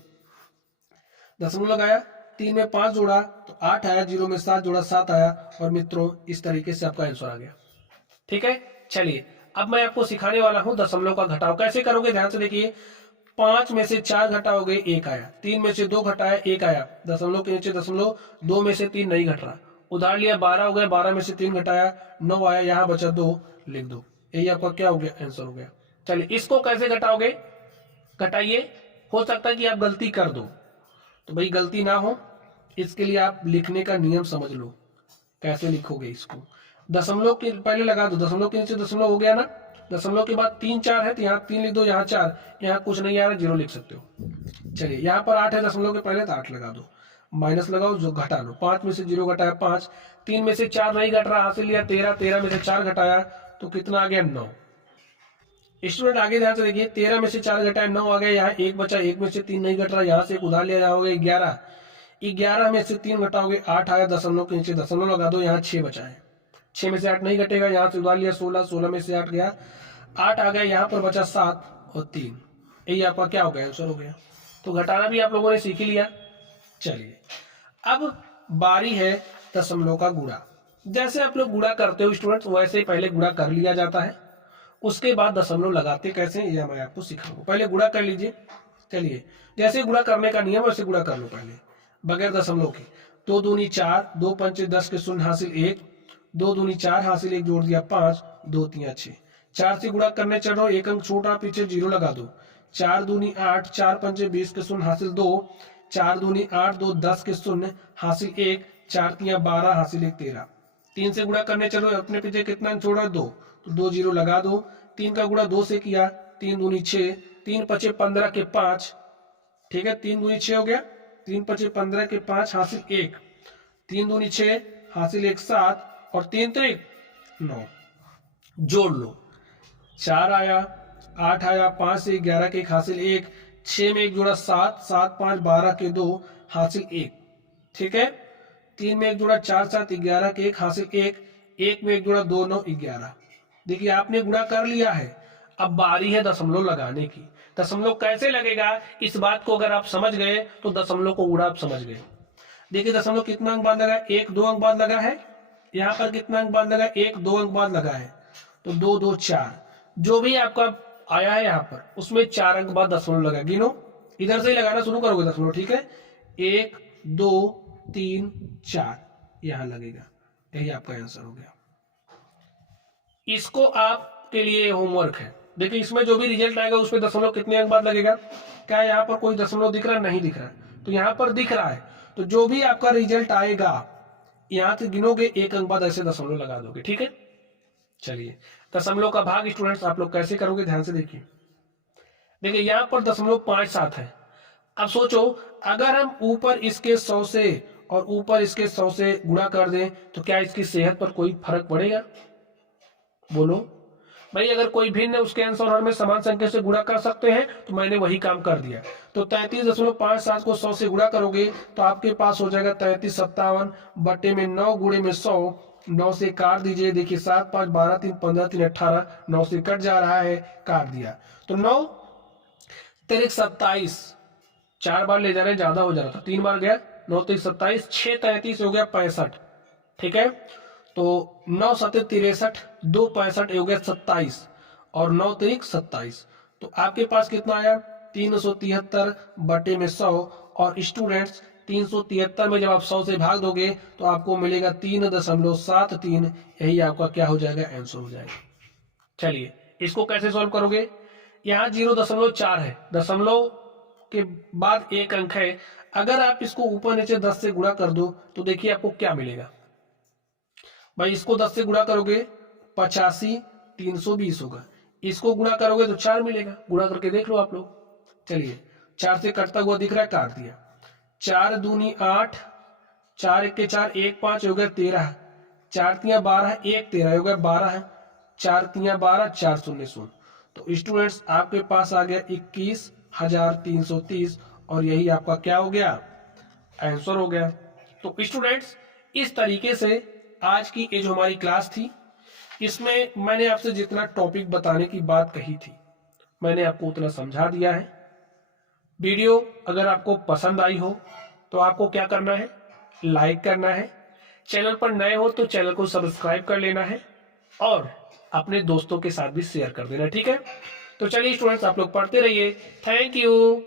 दशमलव लगाया। 3 में 5 जोड़ा तो 8 आया, 0 में 7 जोड़ा 7 आया। और मित्रों इस तरीके से आपका आंसर आ गया। ठीक है, चलिए अब मैं आपको सिखाने वाला हूं दशमलव का घटाव कैसे करोगे। ध्यान से देखिए, 5 में से 4 घटाओगे 1 आया, 3 में से 2 घटाया 1 आया, दशमलव के नीचे दशमलव, 2 में से 3 नहीं घट रहा, उधार लिया 12 हो गया, 12 में से 3 घटाया 9 आया, यहाँ बचा 2, लिख दो। यही आपका क्या हो गया आंसर हो गया। चलिए इसको कैसे घटाओगे, घटाइए। हो सकता है कि आप गलती कर दो, तो भाई गलती ना हो इसके लिए आप लिखने का नियम समझ लो। कैसे लिखोगे इसको, दशमलव के पहले लगा दो, दशमलव के नीचे दशमलव हो गया ना, दशमलव के बाद 3 4 है तो यहाँ 3 लिख दो, यहाँ 4, यहाँ कुछ नहीं आ रहा 0 लिख सकते हो। चलिए यहाँ पर 8 है दशमलव के पहले तो 8 लगा दो, माइनस लगाओ जो घटा लो। 5 में से 0 घटाया 5, 3 में से 4 नहीं घट रहा, हासिल लिया 13, 13 में से 4 घटाया तो कितना आ गया 9। स्टूडेंट आगे ध्यान से देखिए, 13 में से 4 घटाया 9 आ गया, यहाँ 1 बचा, 1 में से 3 नहीं घट रहा, यहाँ से एक उधार लिया, यहाँ हो गया 11, 11 में से 3 घटाओगे 8 आया, दशमलव के नीचे दशमलव लगा दो, यहाँ 6 बचा है, 6 में से 8 नहीं घटेगा, यहाँ से उधार लिया 16, 16 में से 8 गया, 8 आ गया, यहाँ पर बचा 7 और 3, यही आपका क्या हो गया आंसर हो गया। तो घटाना भी आप लोगों ने सीख ही लिया। चलिए अब बारी है दशमलव का गुणा। जैसे आप लोग गुणा करते हो स्टूडेंट्स, वैसे पहले गुणा कर लिया जाता है, उसके बाद दशमलव लगाते कैसे यह मैं आपको सिखाऊंगा। पहले गुणा कर लीजिए। चलिए जैसे गुणा करने का नियम वैसे गुणा कर लो पहले बगैर दशमलव के। 2 दूनी 4, 2 पंचे 10 के शून्य हासिल 1, 2 दूनी 4 हासिल 1 जोड़ दिया 5, 2 3 6। 4 से गुणा करने चल रहा हूं, एक अंक छोटा पीछे 0 लगा दो। 4 दूनी 8, 4 पंचे 20 के शून्य हासिल 2, 4 दूनी 8, 2 10 के शून्य हासिल 1, 4 3 12 हासिल 1 13। 3 से गुणा करने चलो, अपने पीछे कितना अंक छोड़ा 2, तो 2 0 लगा दो। 3 का गुणा 2 से किया, 3 दूनी 6, 3 पचे 15 के 5, ठीक है 3 दूनी 6 हो गया, 3 पचे 15 के 5 हासिल 1, 3 दूनी 6 हासिल 1 7 और 3 3 9। जोड़ लो, 4 आया, 8 आया, 5 से 11 के 1 हासिल 1, 6 में 1 जोड़ा 7, 7 5 12 के 2 हासिल 1, ठीक है। 3 में 1 जोड़ा 4 7 11 के 1 हासिल 1, 1 में 1 जोड़ा 2 9 11। देखिए आपने गुणा कर लिया है, अब बारी है दशमलव लगाने की। दशमलव कैसे लगेगा इस बात को अगर आप समझ गए तो दशमलव को गुणा आप समझ गए। देखिए दशमलव कितना अंक बाद लगा, 1 2 अंक बाद लगा है। यहाँ पर कितना अंक बाद लगा, 1 2 अंक बाद लगा है, तो 2 2 4। जो भी आपका आया है यहाँ पर उसमें 4 अंक बाद दशमलव लगा। गिनो, इधर से ही लगाना शुरू करोगे दशमलव, ठीक है। 1 2 3 4 यहाँ लगेगा, यही आपका आंसर हो गया। इसको आपके लिए होमवर्क है। देखिए इसमें जो भी रिजल्ट आएगा उसमें दशमलव कितने अंक बाद लगेगा। क्या यहाँ पर कोई दशमलव दिख रहा है, नहीं दिख रहा है, तो यहाँ पर दिख रहा है, तो जो भी आपका रिजल्ट आएगा यहाँ से गिनोगे 1 अंक बाद ऐसे दशमलव लगा दोगे, ठीक है। चलिए दशमलव का भाग स्टूडेंट्स आप लोग कैसे करोगे ध्यान से देखिए। देखिए यहाँ पर दशमलव 5 7 है। अब सोचो अगर हम ऊपर इसके 100 से और ऊपर इसके 100 से गुणा कर दें तो क्या इसकी सेहत पर कोई फर्क पड़ेगा, बोलो भाई। अगर कोई भिन्न उसके आंसर और में समान संख्या से गुणा कर सकते हैं तो मैंने वही काम कर दिया। तो 33.57 को 100 से गुणा करोगे तो आपके पास हो जाएगा 3357 बटे में 9 गुणे में 100। 9 से काट दीजिए, देखिए 7 5 12 3 15 3 18, 9 से कट जा रहा है, काट दिया तो 9 3 27, 4 बार ले जा रहे हैं, ज्यादा हो जा रहा था, 3 बार गया, 9 3 27, 6 33 हो गया 65, ठीक है। तो 9 7 63, 2 65 हो गया 27 और 9 3 27, तो आपके पास कितना आया 373 बटे में 100। और स्टूडेंट्स 373 में जब आप 100 से भाग दोगे तो आपको मिलेगा 3.73, यही आपका क्या हो जाएगा आंसर हो जाएगा। चलिए इसको कैसे सॉल्व करोगे, यहाँ 0.4 है, दशमलव के बाद 1 अंक है। अगर आप इसको ऊपर नीचे 10 से गुणा कर दो तो देखिए आपको क्या मिलेगा भाई। इसको 10 से गुणा करोगे 85 320 होगा, इसको गुणा करोगे तो 4 मिलेगा, गुणा करके देख लो आप लोग। चलिए 4 से कटता हुआ दिख रहा है, काट दिया। 4 दूनी 8, 4 1 के 4 1 5 हो गया 13, 4 तिया 12, 1 13 हो गया 12 है, 4 तिया 12, 4 शून्य शून्य। तो स्टूडेंट्स आपके पास आ गया 21,330 और यही आपका क्या हो गया, आंसर हो गया। तो स्टूडेंट्स इस तरीके से आज की ये जो हमारी क्लास थी, इसमें मैंने आपसे जितना टॉपिक बताने की बात कही थी मैंने आपको उतना समझा दिया है। वीडियो अगर आपको पसंद आई हो तो आपको क्या करना है, लाइक करना है, चैनल पर नए हो तो चैनल को सब्सक्राइब कर लेना है और अपने दोस्तों के साथ भी शेयर कर देना, ठीक है। तो चलिए स्टूडेंट्स आप लोग पढ़ते रहिए। Thank you.